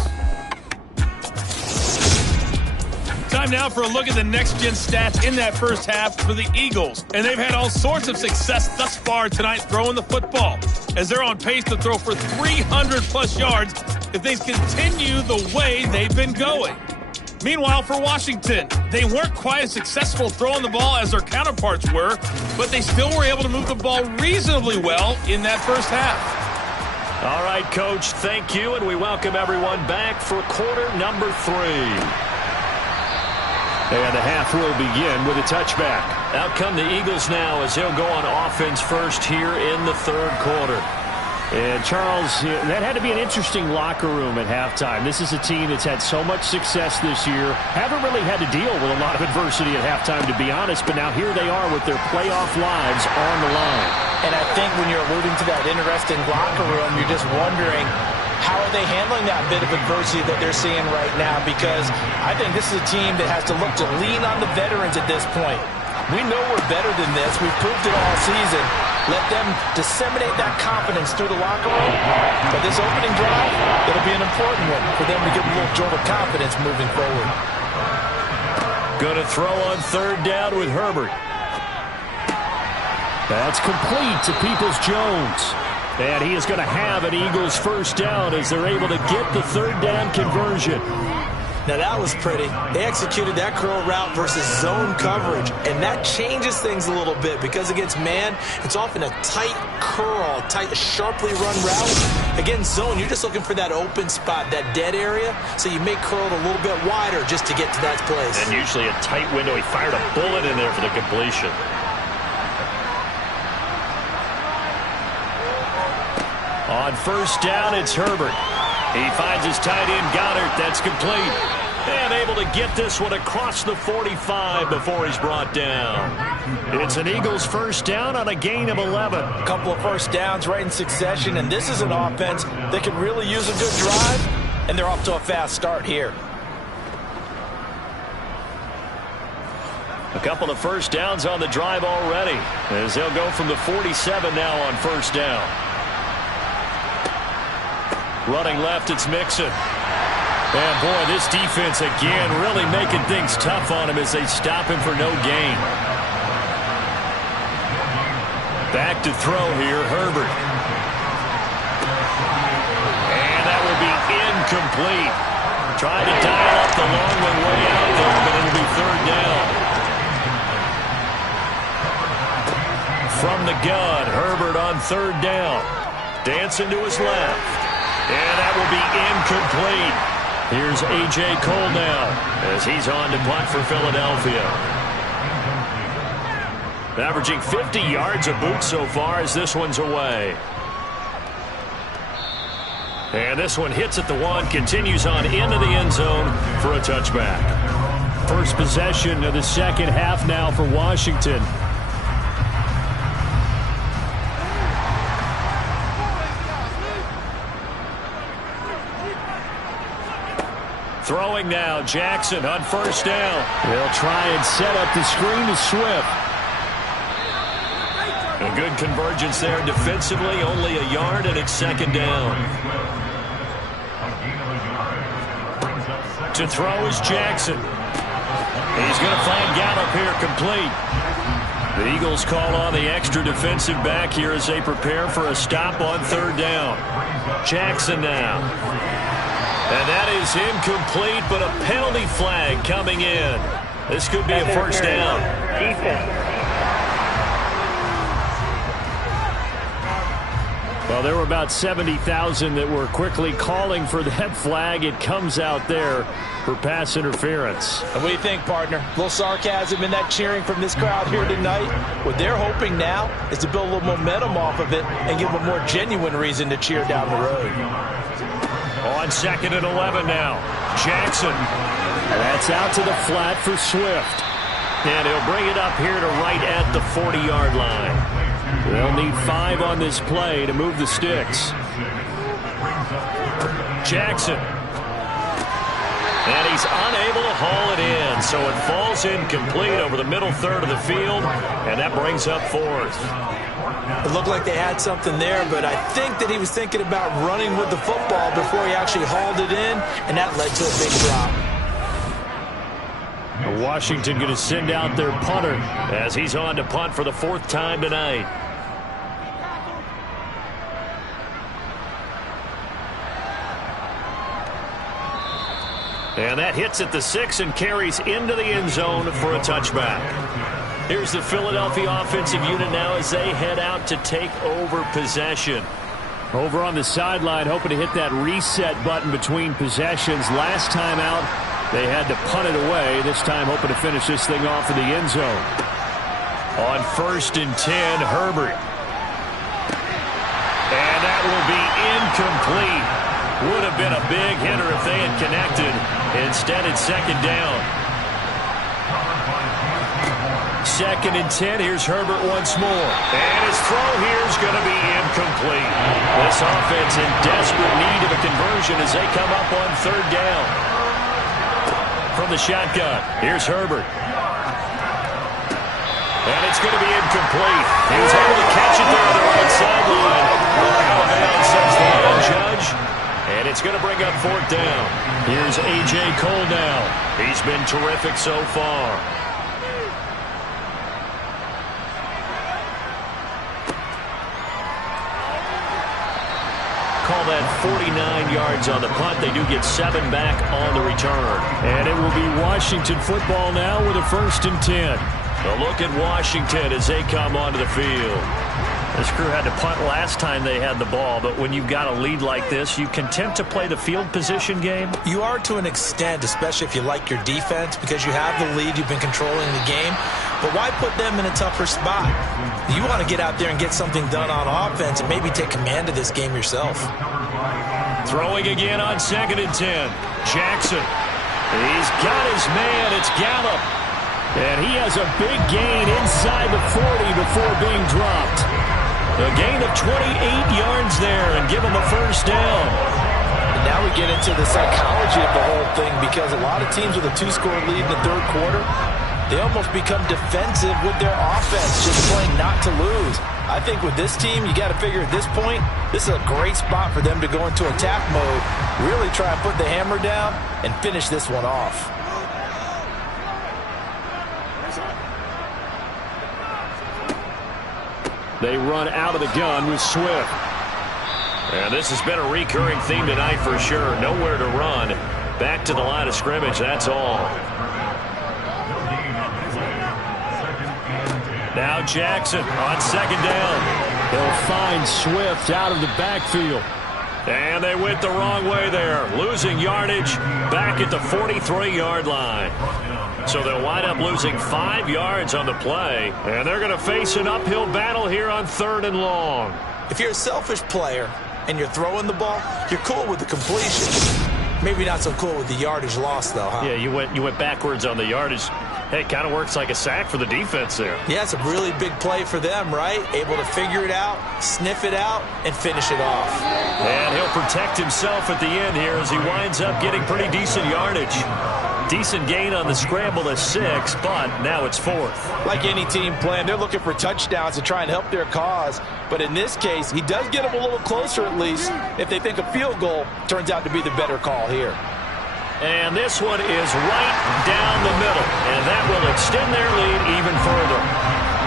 Time now for a look at the next-gen stats in that first half for the Eagles. And they've had all sorts of success thus far tonight throwing the football, as they're on pace to throw for 300-plus yards if they continue the way they've been going. Meanwhile, for Washington, they weren't quite as successful throwing the ball as their counterparts were, but they still were able to move the ball reasonably well in that first half. All right, Coach, thank you, and we welcome everyone back for quarter number 3. And the half will begin with a touchback. Out come the Eagles now as they'll go on offense first here in the 3rd quarter. And, Charles, that had to be an interesting locker room at halftime. This is a team that's had so much success this year. Haven't really had to deal with a lot of adversity at halftime, to be honest. But now here they are with their playoff lives on the line. And I think when you're alluding to that interesting locker room, you're just wondering, how are they handling that bit of adversity that they're seeing right now? Because I think this is a team that has to look to lean on the veterans at this point. We know we're better than this. We've proved it all season. Let them disseminate that confidence through the locker room. But this opening drive, it'll be an important one for them to get a little jolt of confidence moving forward. Going to throw on 3rd down with Herbert. That's complete to Peoples-Jones. And he is going to have an Eagles first down as they're able to get the third down conversion. Now that was pretty. They executed that curl route versus zone coverage, and that changes things a little bit because against man, it's often a tight curl, tight, sharply run route. Against zone, you're just looking for that open spot, that dead area, so you may curl it a little bit wider just to get to that place. And usually a tight window. He fired a bullet in there for the completion. On first down, it's Herbert. He finds his tight end, Goddard. That's complete. And able to get this one across the 45 before he's brought down. It's an Eagles first down on a gain of 11. A couple of first downs right in succession, and this is an offense that could really use a good drive, and they're off to a fast start here. A couple of first downs on the drive already, as they'll go from the 47 now on first down. Running left, it's Mixon. And boy, this defense again really making things tough on him as they stop him for no gain. Back to throw here, Herbert. And that will be incomplete. Trying to dial up the long one way out there, but it'll be third down. From the gun, Herbert on third down. Dancing to his left. And that will be incomplete. Here's A.J. Cole now as he's on to punt for Philadelphia. Averaging 50 yards a boot so far as this one's away. And this one hits at the 1, continues on into the end zone for a touchback. First possession of the second half now for Washington. Throwing now, Jackson on first down. They'll try and set up the screen to Swift. A good convergence there defensively, only a yard, and it's second down. To throw is Jackson. He's going to find Gallup here complete. The Eagles call on the extra defensive back here as they prepare for a stop on third down. Jackson now. And that is incomplete, but a penalty flag coming in. This could be a first down. Well, there were about 70,000 that were quickly calling for that flag. It comes out there for pass interference. And what do you think, partner? A little sarcasm in that cheering from this crowd here tonight. What they're hoping now is to build a little momentum off of it and give them a more genuine reason to cheer down the road. On second and 11 now. Jackson. And that's out to the flat for Swift. And he'll bring it up here to right at the 40-yard line. They'll need 5 on this play to move the sticks. Jackson. And he's unable to haul it in, so it falls incomplete over the middle third of the field, and that brings up fourth. It looked like they had something there, but I think that he was thinking about running with the football before he actually hauled it in, and that led to a big drop. Washington going to send out their punter as he's on to punt for the 4th time tonight. And that hits at the 6 and carries into the end zone for a touchback. Here's the Philadelphia offensive unit now as they head out to take over possession. Over on the sideline, hoping to hit that reset button between possessions. Last time out, they had to punt it away. This time, hoping to finish this thing off in the end zone. On first and 10, Herbert. And that will be incomplete. Would have been a big hitter if they had connected. Instead, it's second down. Second and 10. Here's Herbert once more. And his throw here is going to be incomplete. This offense in desperate need of a conversion as they come up on third down. From the shotgun, here's Herbert. And it's going to be incomplete. He was able to catch it there on the right sideline. Out of bounds, says the line judge. And it's going to bring up fourth down. Here's A.J. Cole now. He's been terrific so far. call that 49 yards on the punt. They do get 7 back on the return. And it will be Washington football now with a 1st and 10. A look at Washington as they come onto the field. This crew had to punt last time they had the ball, but when you've got a lead like this, you content to play the field position game? You are to an extent, especially if you like your defense, because you have the lead, you've been controlling the game. But why put them in a tougher spot? You want to get out there and get something done on offense and maybe take command of this game yourself. Throwing again on 2nd and 10. Jackson. He's got his man. It's Gallup. And he has a big gain inside the 40 before being dropped. A gain of 28 yards there and give him a 1st down. And now we get into the psychology of the whole thing, because a lot of teams with a 2-score lead in the 3rd quarter, they almost become defensive with their offense, just playing not to lose. I think with this team, you got to figure at this point, this is a great spot for them to go into attack mode, really try and put the hammer down and finish this one off. They run out of the gun with Swift. And this has been a recurring theme tonight for sure. Nowhere to run. Back to the line of scrimmage, that's all. Now Jackson on 2nd down. They'll find Swift out of the backfield. And they went the wrong way there. Losing yardage back at the 43-yard line. So they'll wind up losing 5 yards on the play. And they're going to face an uphill battle here on 3rd and long. If you're a selfish player and you're throwing the ball, you're cool with the completion. Maybe not so cool with the yardage loss, though, huh? Yeah, you went backwards on the yardage. Hey, it kind of works like a sack for the defense there. Yeah, it's a really big play for them, right? Able to figure it out, sniff it out, and finish it off. And he'll protect himself at the end here as he winds up getting pretty decent yardage. Decent gain on the scramble to 6, but now it's 4th. Like any team playing, they're looking for touchdowns to try and help their cause. But in this case, he does get them a little closer at least if they think a field goal turns out to be the better call here. And this one is right down the middle, and that will extend their lead even further.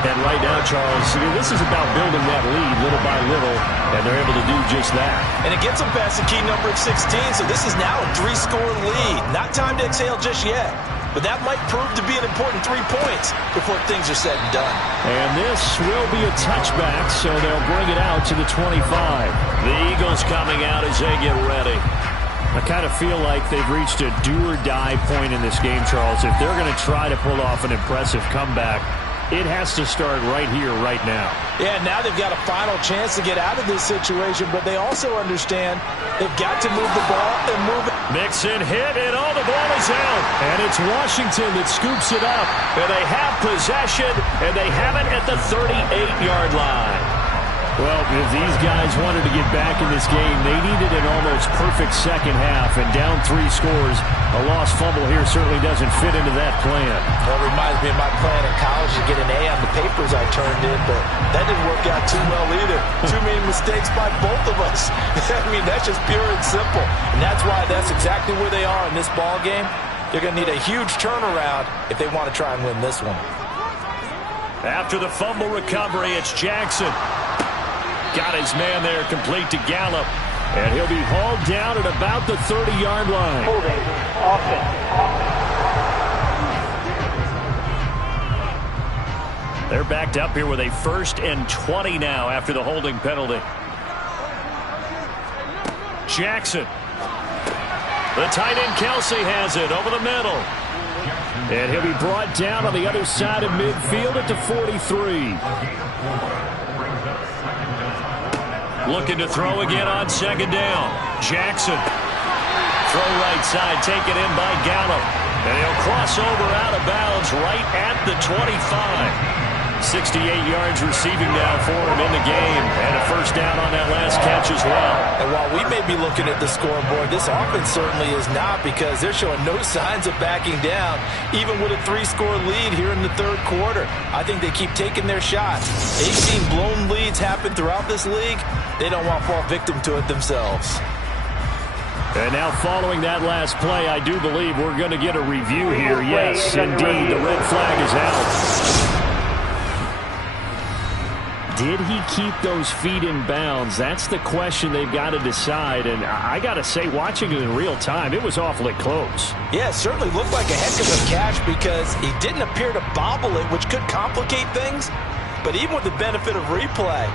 And right now, Charles, this is about building that lead little by little, and they're able to do just that. And it gets them past the key number of 16, so this is now a 3-score lead. Not time to exhale just yet, but that might prove to be an important 3 points before things are said and done. And this will be a touchback, so they'll bring it out to the 25. The Eagles coming out as they get ready. I kind of feel like they've reached a do-or-die point in this game, Charles. If they're going to try to pull off an impressive comeback, it has to start right here, right now. Yeah, now they've got a final chance to get out of this situation, but they also understand they've got to move the ball and move it. Mixon hit, and all the ball is out. And it's Washington that scoops it up. And they have possession, and they have it at the 38-yard line. Well, if these guys wanted to get back in this game, they needed an almost perfect second half, and down 3 scores. A lost fumble here certainly doesn't fit into that plan. Well, it reminds me of my plan in college to get an A on the papers I turned in, but that didn't work out too well either. Too many mistakes by both of us. I mean, that's just pure and simple. And that's why that's exactly where they are in this ball game. They're going to need a huge turnaround if they want to try and win this one. After the fumble recovery, it's Jackson. Got his man there, complete to Gallup. And he'll be hauled down at about the 30-yard line. Holding, offense. They're backed up here with a 1st and 20 now after the holding penalty. Jackson. The tight end Kelsey has it over the middle. And he'll be brought down on the other side of midfield at the 43. Looking to throw again on 2nd down. Jackson. Throw right side, taken in by Gallup. And he'll cross over out of bounds right at the 25. 68 yards receiving now for him in the game. And a 1st down on that last catch as well. And while we may be looking at the scoreboard, this offense certainly is not, because they're showing no signs of backing down, even with a 3-score lead here in the 3rd quarter. I think they keep taking their shots. They've seen blown leads happen throughout this league. They don't want to fall victim to it themselves. And now following that last play, I do believe we're going to get a review here. Yes, indeed, the red flag is out. did he keep those feet in bounds? That's the question they've got to decide. And I got to say, watching it in real time, it was awfully close. Yeah, it certainly looked like a heck of a catch because he didn't appear to bobble it, which could complicate things. But even with the benefit of replay,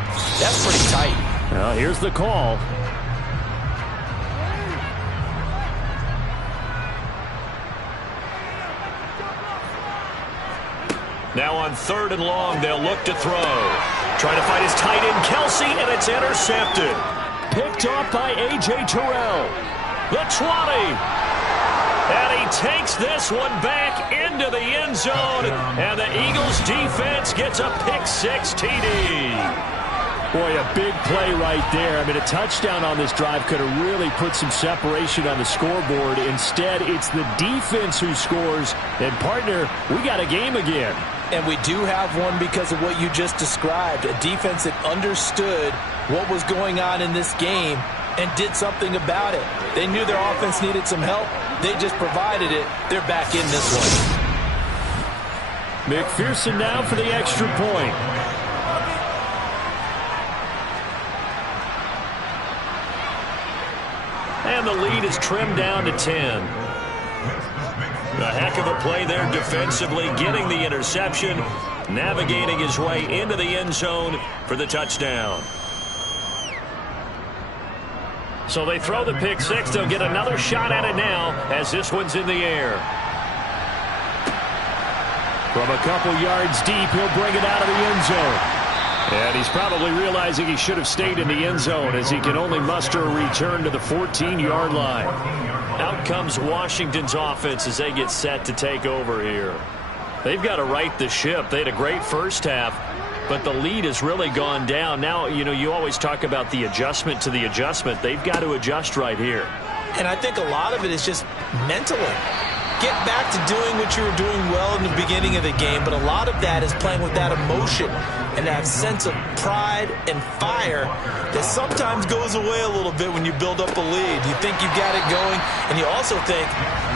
that's pretty tight. Well, here's the call. Now on 3rd and long, they'll look to throw. Trying to find his tight end, Kelsey, and it's intercepted. Picked off by A.J. Terrell. The 20. And he takes this one back into the end zone. And the Eagles defense gets a pick-6 TD. Boy, a big play right there. I mean, a touchdown on this drive could have really put some separation on the scoreboard. Instead, it's the defense who scores. And, partner, we got a game again. And we do have one because of what you just described. A defense that understood what was going on in this game and did something about it. They knew their offense needed some help. They just provided it. They're back in this one. McPherson now for the extra point. And the lead is trimmed down to 10. A heck of a play there defensively, getting the interception, navigating his way into the end zone for the touchdown. So they throw the pick-6. They'll get another shot at it now as this one's in the air. From a couple yards deep, he'll bring it out of the end zone. And he's probably realizing he should have stayed in the end zone as he can only muster a return to the 14-yard line. Out comes Washington's offense as they get set to take over here. They've got to right the ship. They had a great first half, but the lead has really gone down. Now, you know, you always talk about the adjustment to the adjustment. They've got to adjust right here. And I think a lot of it is just mentally. Get back to doing what you were doing well in the beginning of the game, but a lot of that is playing with that emotion and that sense of pride and fire that sometimes goes away a little bit when you build up a lead. You think you've got it going, and you also think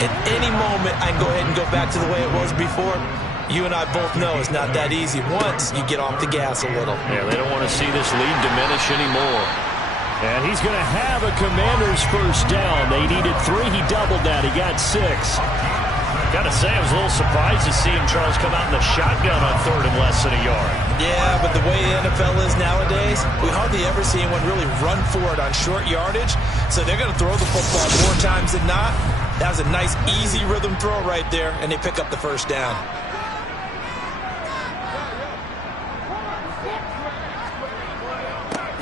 at any moment I can go ahead and go back to the way it was before. You and I both know it's not that easy once you get off the gas a little. Yeah, they don't want to see this lead diminish anymore. And he's going to have a Commanders first down. They needed 3. He doubled that. He got 6. Got to say, I was a little surprised to see him, Charles, come out in the shotgun on 3rd and less than a yard. Yeah, but the way the NFL is nowadays, we hardly ever see anyone really run for it on short yardage. So they're going to throw the football more times than not. That was a nice, easy rhythm throw right there, and they pick up the first down.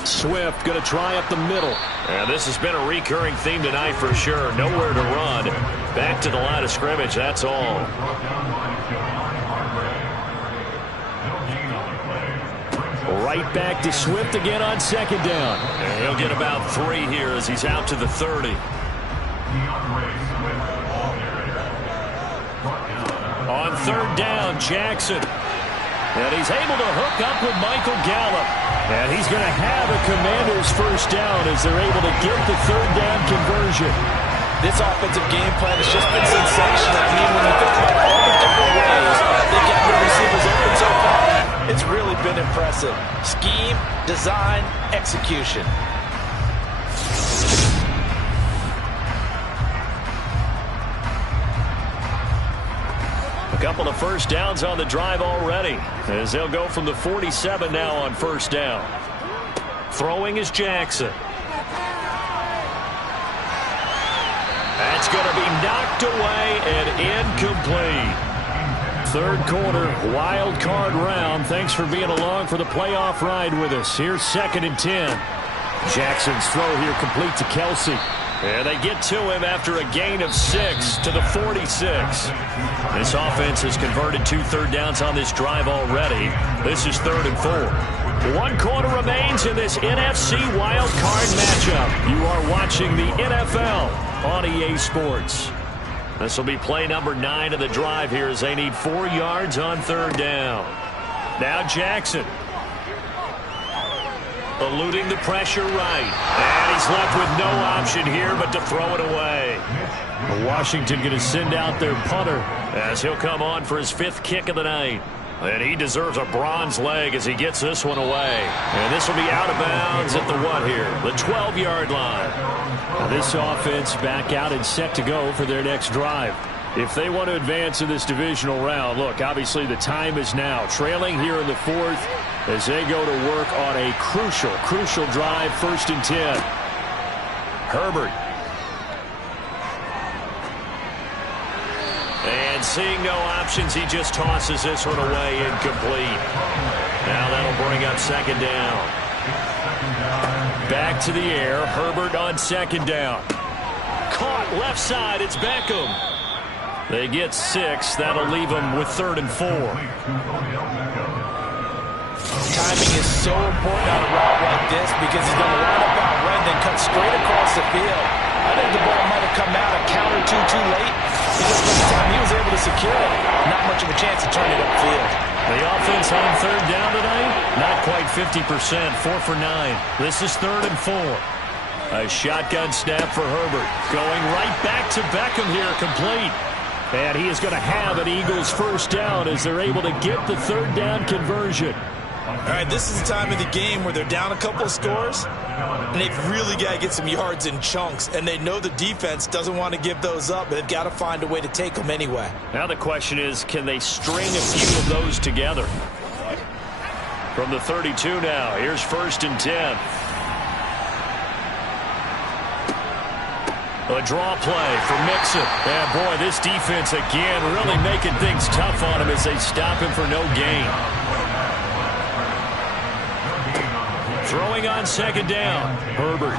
Swift going to try up the middle. And this has been a recurring theme tonight for sure. Nowhere to run. Back to the line of scrimmage, that's all. Right back to Swift again on 2nd down. And he'll get about 3 here as he's out to the 30. On 3rd down, Jackson. And he's able to hook up with Michael Gallup. And he's going to have a Commanders first down as they're able to get the 3rd down conversion. This offensive game plan has just been sensational. I mean, when you think about all the different ways they got their receivers open so far, it's really been impressive. Scheme, design, execution. A couple of first downs on the drive already as they'll go from the 47 now on first down. Throwing is Jackson. That's going to be knocked away and incomplete. 3rd quarter, wild card round. Thanks for being along for the playoff ride with us. Here's 2nd and 10. Jackson's throw here complete to Kelsey. And they get to him after a gain of 6 to the 46. This offense has converted 2 third downs on this drive already. This is 3rd and 4. 1 quarter remains in this NFC wild card matchup. You are watching the NFL on EA Sports. This will be play number 9 of the drive here as they need 4 yards on 3rd down. Now Jackson. Eluding the pressure right. And he's left with no option here but to throw it away. Washington going to send out their punter as he'll come on for his 5th kick of the night. And he deserves a bronze leg as he gets this one away. And this will be out of bounds at the what here? The 12-yard line. Now this offense back out and set to go for their next drive. If they want to advance in this divisional round, look, obviously the time is now. Trailing here in the fourth as they go to work on a crucial drive, 1st and 10. Herbert. And seeing no options, he just tosses this one away, incomplete. Now that'll bring up 2nd down. Back to the air, Herbert on 2nd down. Caught left side, it's Beckham. They get 6, that'll leave them with 3rd and 4. Timing is so important on a route like this because he's going to line up out right and then cut straight across the field. I think the ball might have come out a count or two too late. Because by the time he was able to secure it, not much of a chance to turn it upfield. The offense on 3rd down tonight, not quite 50%, 4 for 9. This is 3rd and 4. A shotgun snap for Herbert. Going right back to Beckham here, complete. And he is going to have an Eagles 1st down as they're able to get the 3rd down conversion. All right, this is the time of the game where they're down a couple of scores, and they've really got to get some yards in chunks, and they know the defense doesn't want to give those up, but they've got to find a way to take them anyway. Now the question is, can they string a few of those together? From the 32 now, here's 1st and 10. A draw play for Mixon. And boy, this defense again really making things tough on him as they stop him for no gain. Throwing on 2nd down, Herbert.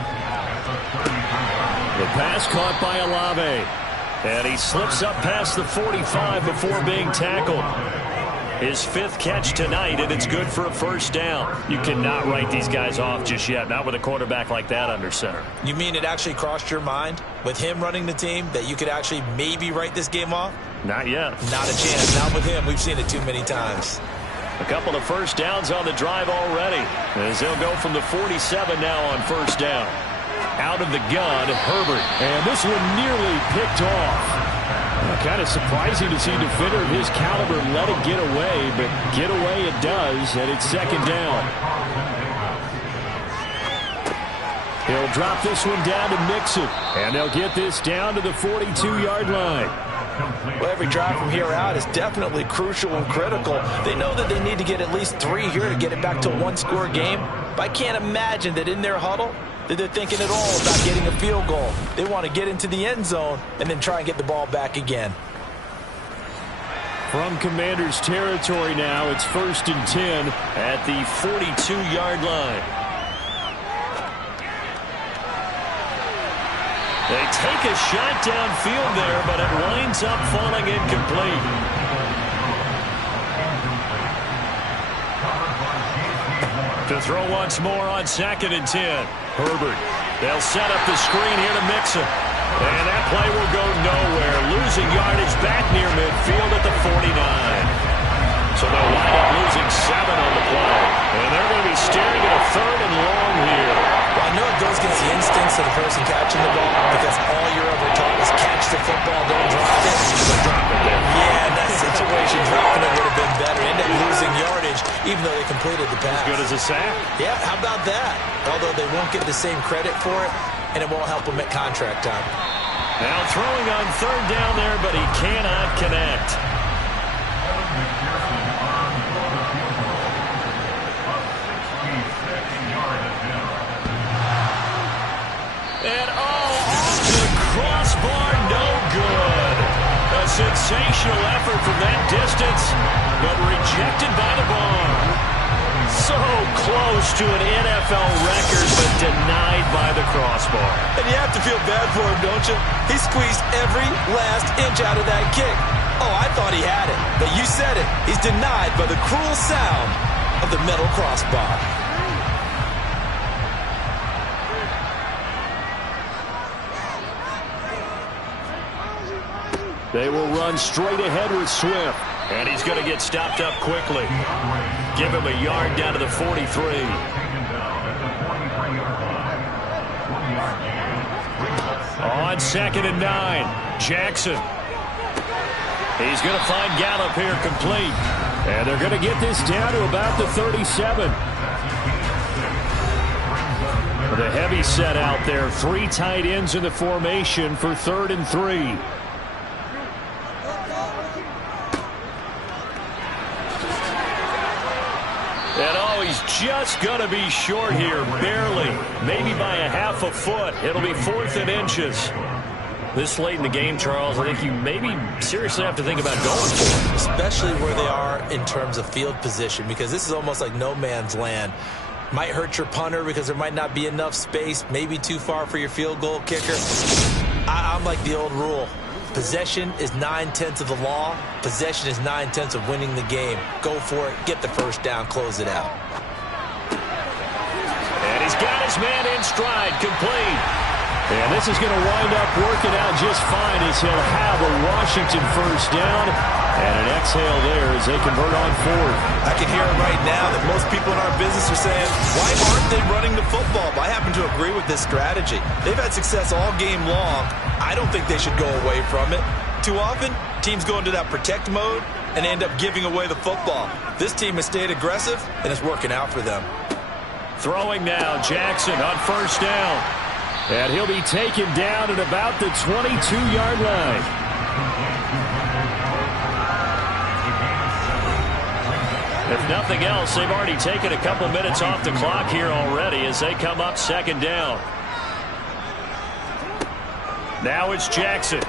The pass caught by Olave. And he slips up past the 45 before being tackled. His 5th catch tonight, and it's good for a 1st down. You cannot write these guys off just yet, not with a quarterback like that under center. You mean it actually crossed your mind with him running the team that you could actually maybe write this game off? Not yet. Not a chance. Not with him. We've seen it too many times. A couple of 1st downs on the drive already, as they'll go from the 47 now on 1st down. Out of the gun, Herbert. And this one nearly picked off. Kind of surprising to see a defender of his caliber let it get away, but get away it does, and it's 2nd down. He'll drop this one down to Mixon, and they'll get this down to the 42-yard line. Well, every drive from here out is definitely crucial and critical. They know that they need to get at least 3 here to get it back to a 1-score game, but I can't imagine that in their huddle that they're thinking at all about getting a field goal. They want to get into the end zone and then try and get the ball back again. From Commanders territory now, it's 1st and 10 at the 42-yard line. They take a shot downfield there, but it winds up falling incomplete. To throw once more on 2nd and 10. Herbert. They'll set up the screen here to Mixon. And that play will go nowhere. Losing yardage back near midfield at the 49. So they'll wind up losing 7 on the play. And they're going to be staring at a 3rd and long here. Well, I know it goes against the instincts of the person catching the ball because all you're ever taught is catch the football, don't drop it. But drop it there. Yeah, in that situation, dropping it would have been better. End up losing yardage, even though they completed the pass. As good as a sack. Yeah, how about that? Although they won't get the same credit for it, and it won't help them at contract time. Now throwing on 3rd down there, but he cannot connect. And off the crossbar, no good. A sensational effort from that distance, but rejected by the bar. So close to an NFL record, but denied by the crossbar. And you have to feel bad for him, don't you? He squeezed every last inch out of that kick. Oh, I thought he had it, but you said it. He's denied by the cruel sound of the metal crossbar. They will run straight ahead with Swift. And he's going to get stopped up quickly. Give him a yard down to the 43. On 2nd and 9, Jackson. He's going to find Gallup here complete. And they're going to get this down to about the 37. With a heavy set out there. 3 tight ends in the formation for 3rd and 3. And oh, he's just going to be short here. Barely. Maybe by a half a foot. It'll be 4th and inches. This late in the game, Charles, I think you maybe seriously have to think about going for it. Especially where they are in terms of field position, because this is almost like no man's land. Might hurt your punter because there might not be enough space, maybe too far for your field goal kicker. I'm like the old rule. Possession is 9/10 of the law. Possession is 9/10 of winning the game. Go for it. Get the first down. Close it out. And he's got his man in stride. Complete. And this is going to wind up working out just fine as he'll have a Washington first down. And an exhale there as they convert on 4th. I can hear it right now that most people in our business are saying, why aren't they running the football? But I happen to agree with this strategy. They've had success all game long. I don't think they should go away from it. Too often, teams go into that protect mode and end up giving away the football. This team has stayed aggressive, and it's working out for them. Throwing now, Jackson on first down. And he'll be taken down at about the 22-yard line. If nothing else, they've already taken a couple minutes off the clock here already as they come up 2nd down. Now it's Jackson.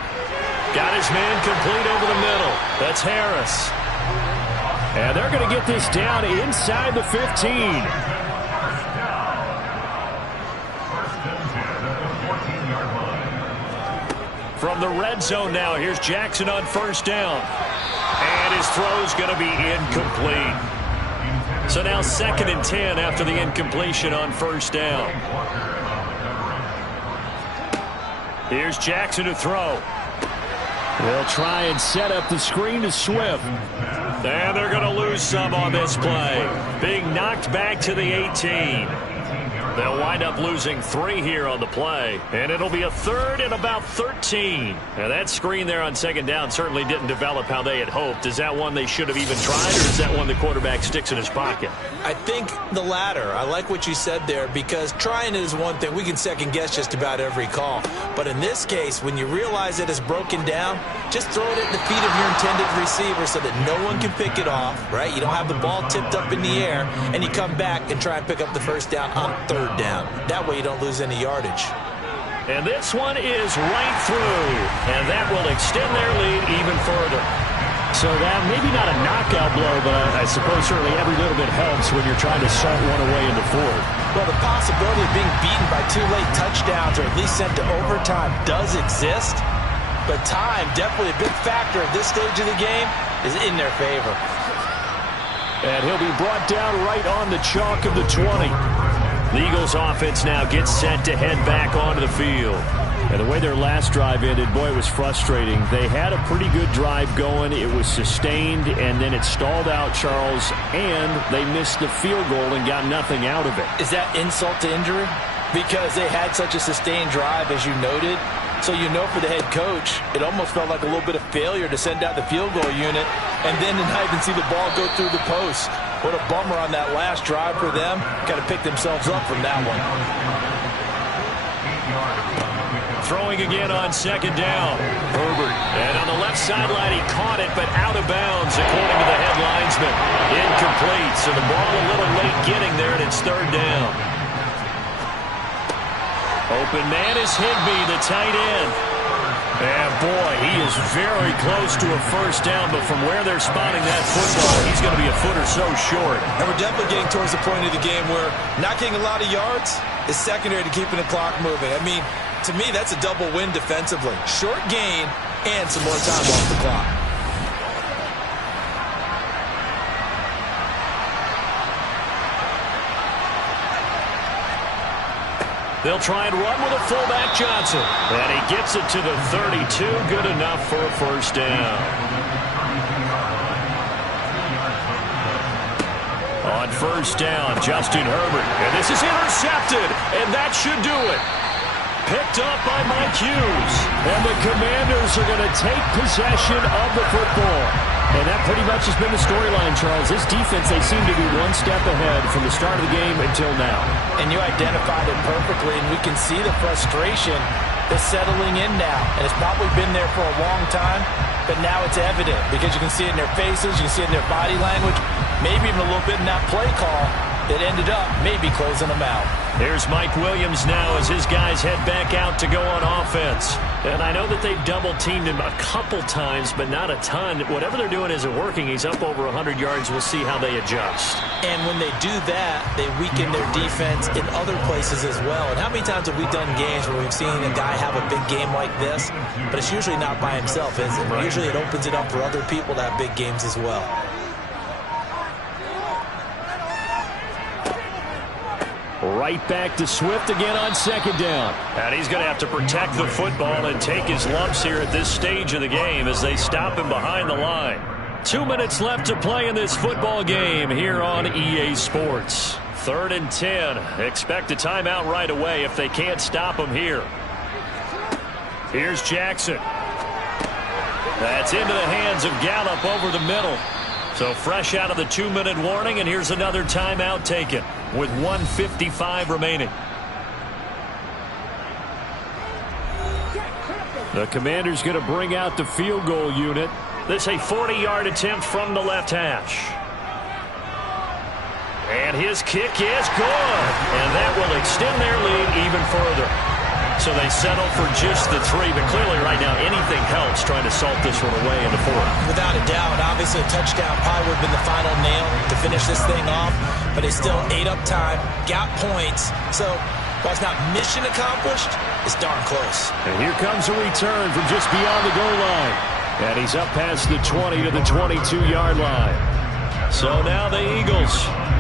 Got his man complete over the middle. That's Harris. And they're going to get this down inside the 15. From the red zone now, here's Jackson on first down. And his throw's going to be incomplete. So now 2nd and 10 after the incompletion on first down. Here's Jackson to throw. They'll try and set up the screen to Swift. And they're going to lose some on this play. Being knocked back to the 18. They'll wind up losing 3 here on the play. And it'll be a 3rd and about 13. Now that screen there on 2nd down certainly didn't develop how they had hoped. Is that one they should have even tried, or is that one the quarterback sticks in his pocket? I think the latter. I like what you said there, because trying it is one thing. We can second guess just about every call. But in this case, when you realize that it's broken down, just throw it at the feet of your intended receiver so that no one can pick it off, right? You don't have the ball tipped up in the air, and you come back and try and pick up the first down on 3rd down. That way you don't lose any yardage. And this one is right through, and that will extend their lead even further. So that maybe not a knockout blow, but I suppose certainly every little bit helps when you're trying to salt one away into 4th. Well, the possibility of being beaten by 2 late touchdowns or at least sent to overtime does exist, but time, definitely a big factor at this stage of the game, is in their favor. And he'll be brought down right on the chalk of the 20. The Eagles offense now gets set to head back onto the field. And the way their last drive ended, boy, it was frustrating. They had a pretty good drive going. It was sustained, and then it stalled out, Charles, and they missed the field goal and got nothing out of it. Is that insult to injury? Because they had such a sustained drive, as you noted. So you know for the head coach, it almost felt like a little bit of failure to send out the field goal unit and then to not even see the ball go through the post. What a bummer on that last drive for them. Got to pick themselves up from that one. Throwing again on 2nd down. Herbert. And on the left sideline, he caught it, but out of bounds, according to the head linesman. Incomplete. So the ball a little late getting there, and it's 3rd down. Open man is Higbee, the tight end. And boy, he is very close to a first down, but from where they're spotting that football, he's going to be a foot or so short. And we're definitely getting towards the point of the game where not getting a lot of yards is secondary to keeping the clock moving. I mean, to me, that's a double win defensively. Short gain and some more time off the clock. They'll try and run with a fullback, Johnson. And he gets it to the 32. Good enough for a first down. On first down, Justin Herbert. And this is intercepted. And that should do it. Picked up by Mike Hughes. And the Commanders are going to take possession of the football. And that pretty much has been the storyline, Charles. This defense, they seem to be one step ahead from the start of the game until now. And you identified it perfectly, and we can see the frustration that's settling in now. And it's probably been there for a long time, but now it's evident because you can see it in their faces, you can see it in their body language, maybe even a little bit in that play call that ended up maybe closing them out. Here's Mike Williams now as his guys head back out to go on offense. And I know that they've double-teamed him a couple times, but not a ton. Whatever they're doing isn't working. He's up over 100 yards. We'll see how they adjust. And when they do that, they weaken their defense in other places as well. And how many times have we done games where we've seen a guy have a big game like this, but it's usually not by himself, is it? Right. Usually it opens it up for other people to have big games as well. Right back to Swift again on second down. And he's going to have to protect the football and take his lumps here at this stage of the game as they stop him behind the line. 2 minutes left to play in this football game here on EA Sports. 3rd and 10. Expect a timeout right away if they can't stop him here. Here's Jackson. That's into the hands of Gallup over the middle. So fresh out of the 2-minute warning, and here's another timeout taken with 1:55 remaining. The Commanders going to bring out the field goal unit. This a 40-yard attempt from the left hash. And his kick is good. And that will extend their lead even further. So they settle for just the 3, but clearly right now anything helps trying to salt this one away in the 4th. Without a doubt, obviously a touchdown probably would have been the final nail to finish this thing off, but they still ate up time, got points. So while it's not mission accomplished, it's darn close. And here comes a return from just beyond the goal line. And he's up past the 20 to the 22-yard line. So now the Eagles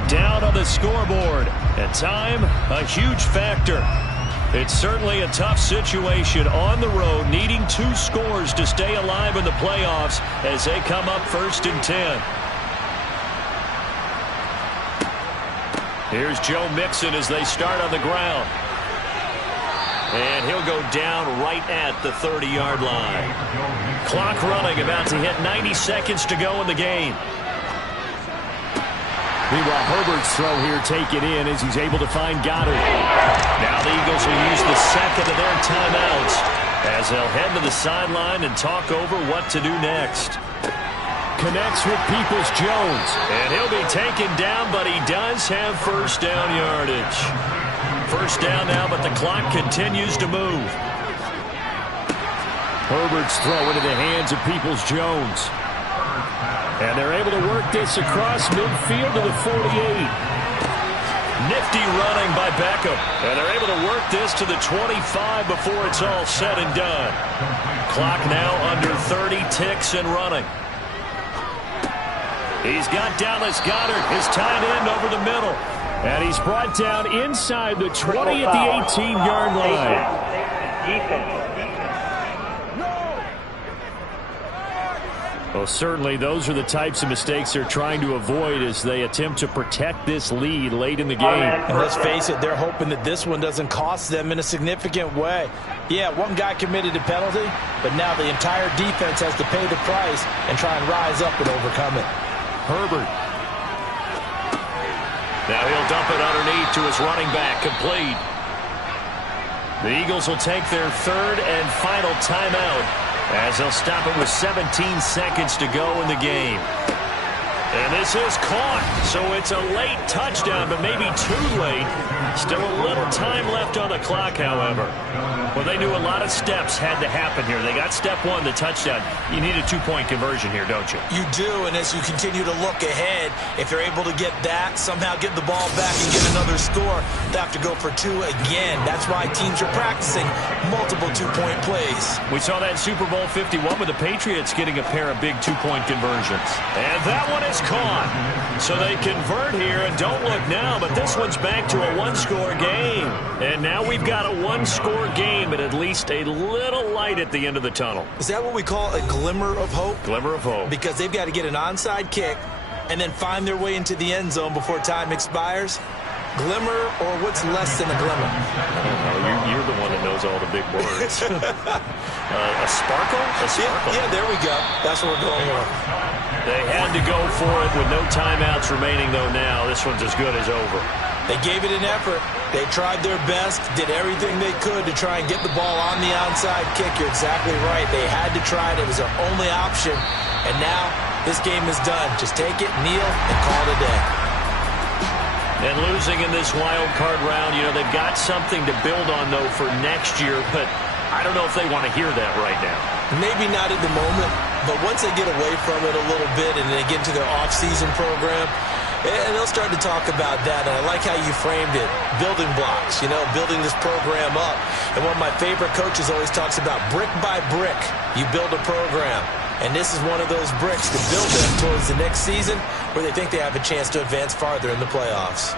down on the scoreboard. And time, a huge factor. It's certainly a tough situation on the road, needing 2 scores to stay alive in the playoffs as they come up 1st and 10. Here's Joe Mixon as they start on the ground. And he'll go down right at the 30-yard line. Clock running, about to hit 90 seconds to go in the game. Meanwhile, Herbert's throw here taken in as he's able to find Goddard. Now the Eagles will use the second of their timeouts as they'll head to the sideline and talk over what to do next. Connects with Peoples-Jones. And he'll be taken down, but he does have first down yardage. First down now, but the clock continues to move. Herbert's throw into the hands of Peoples-Jones. And they're able to work this across midfield to the 48. Nifty running by Beckham. And they're able to work this to the 25 before it's all said and done. Clock now under 30 ticks and running. He's got Dallas Goedert, his tight end, over the middle. And he's brought down inside the 20 at the 18-yard line. Defense. Well, certainly those are the types of mistakes they're trying to avoid as they attempt to protect this lead late in the game. And let's face it, they're hoping that this one doesn't cost them in a significant way. Yeah, one guy committed a penalty, but now the entire defense has to pay the price and try and rise up and overcome it. Herbert. Now he'll dump it underneath to his running back, complete. The Eagles will take their 3rd and final timeout as they'll stop it with 17 seconds to go in the game. And this is caught, so it's a late touchdown, but maybe too late. Still a little time left on the clock, however. Well, they knew a lot of steps had to happen here. They got step 1, the touchdown. You need a 2-point conversion here, don't you? You do, and as you continue to look ahead, if they're able to get that, somehow get the ball back and get another score, they have to go for 2 again. That's why teams are practicing multiple 2-point plays. We saw that Super Bowl 51 with the Patriots getting a pair of big 2-point conversions. And that one is caught. So they convert here, and don't look now, but this one's back to a 1-score game. And now we've got a 1-score game, but at least a little light at the end of the tunnel. Is that what we call a glimmer of hope? Glimmer of hope. Because they've got to get an onside kick and then find their way into the end zone before time expires. Glimmer, or what's less than a glimmer? I don't know. You're the one that knows all the big words. A sparkle? A sparkle. Yeah, there we go. That's what we're going with. They had to go for it with no timeouts remaining, though, now. This one's as good as over. They gave it an effort. They tried their best, did everything they could to try and get the ball on the onside kick. You're exactly right. They had to try it. It was their only option. And now this game is done. Just take it, kneel, and call it a day. And losing in this wild card round, you know, they've got something to build on, though, for next year. But I don't know if they want to hear that right now. Maybe not at the moment, but once they get away from it a little bit and they get into their off-season program, and they'll start to talk about that. And I like how you framed it, building blocks, you know, building this program up. And one of my favorite coaches always talks about brick by brick, you build a program. And this is one of those bricks to build them towards the next season where they think they have a chance to advance farther in the playoffs.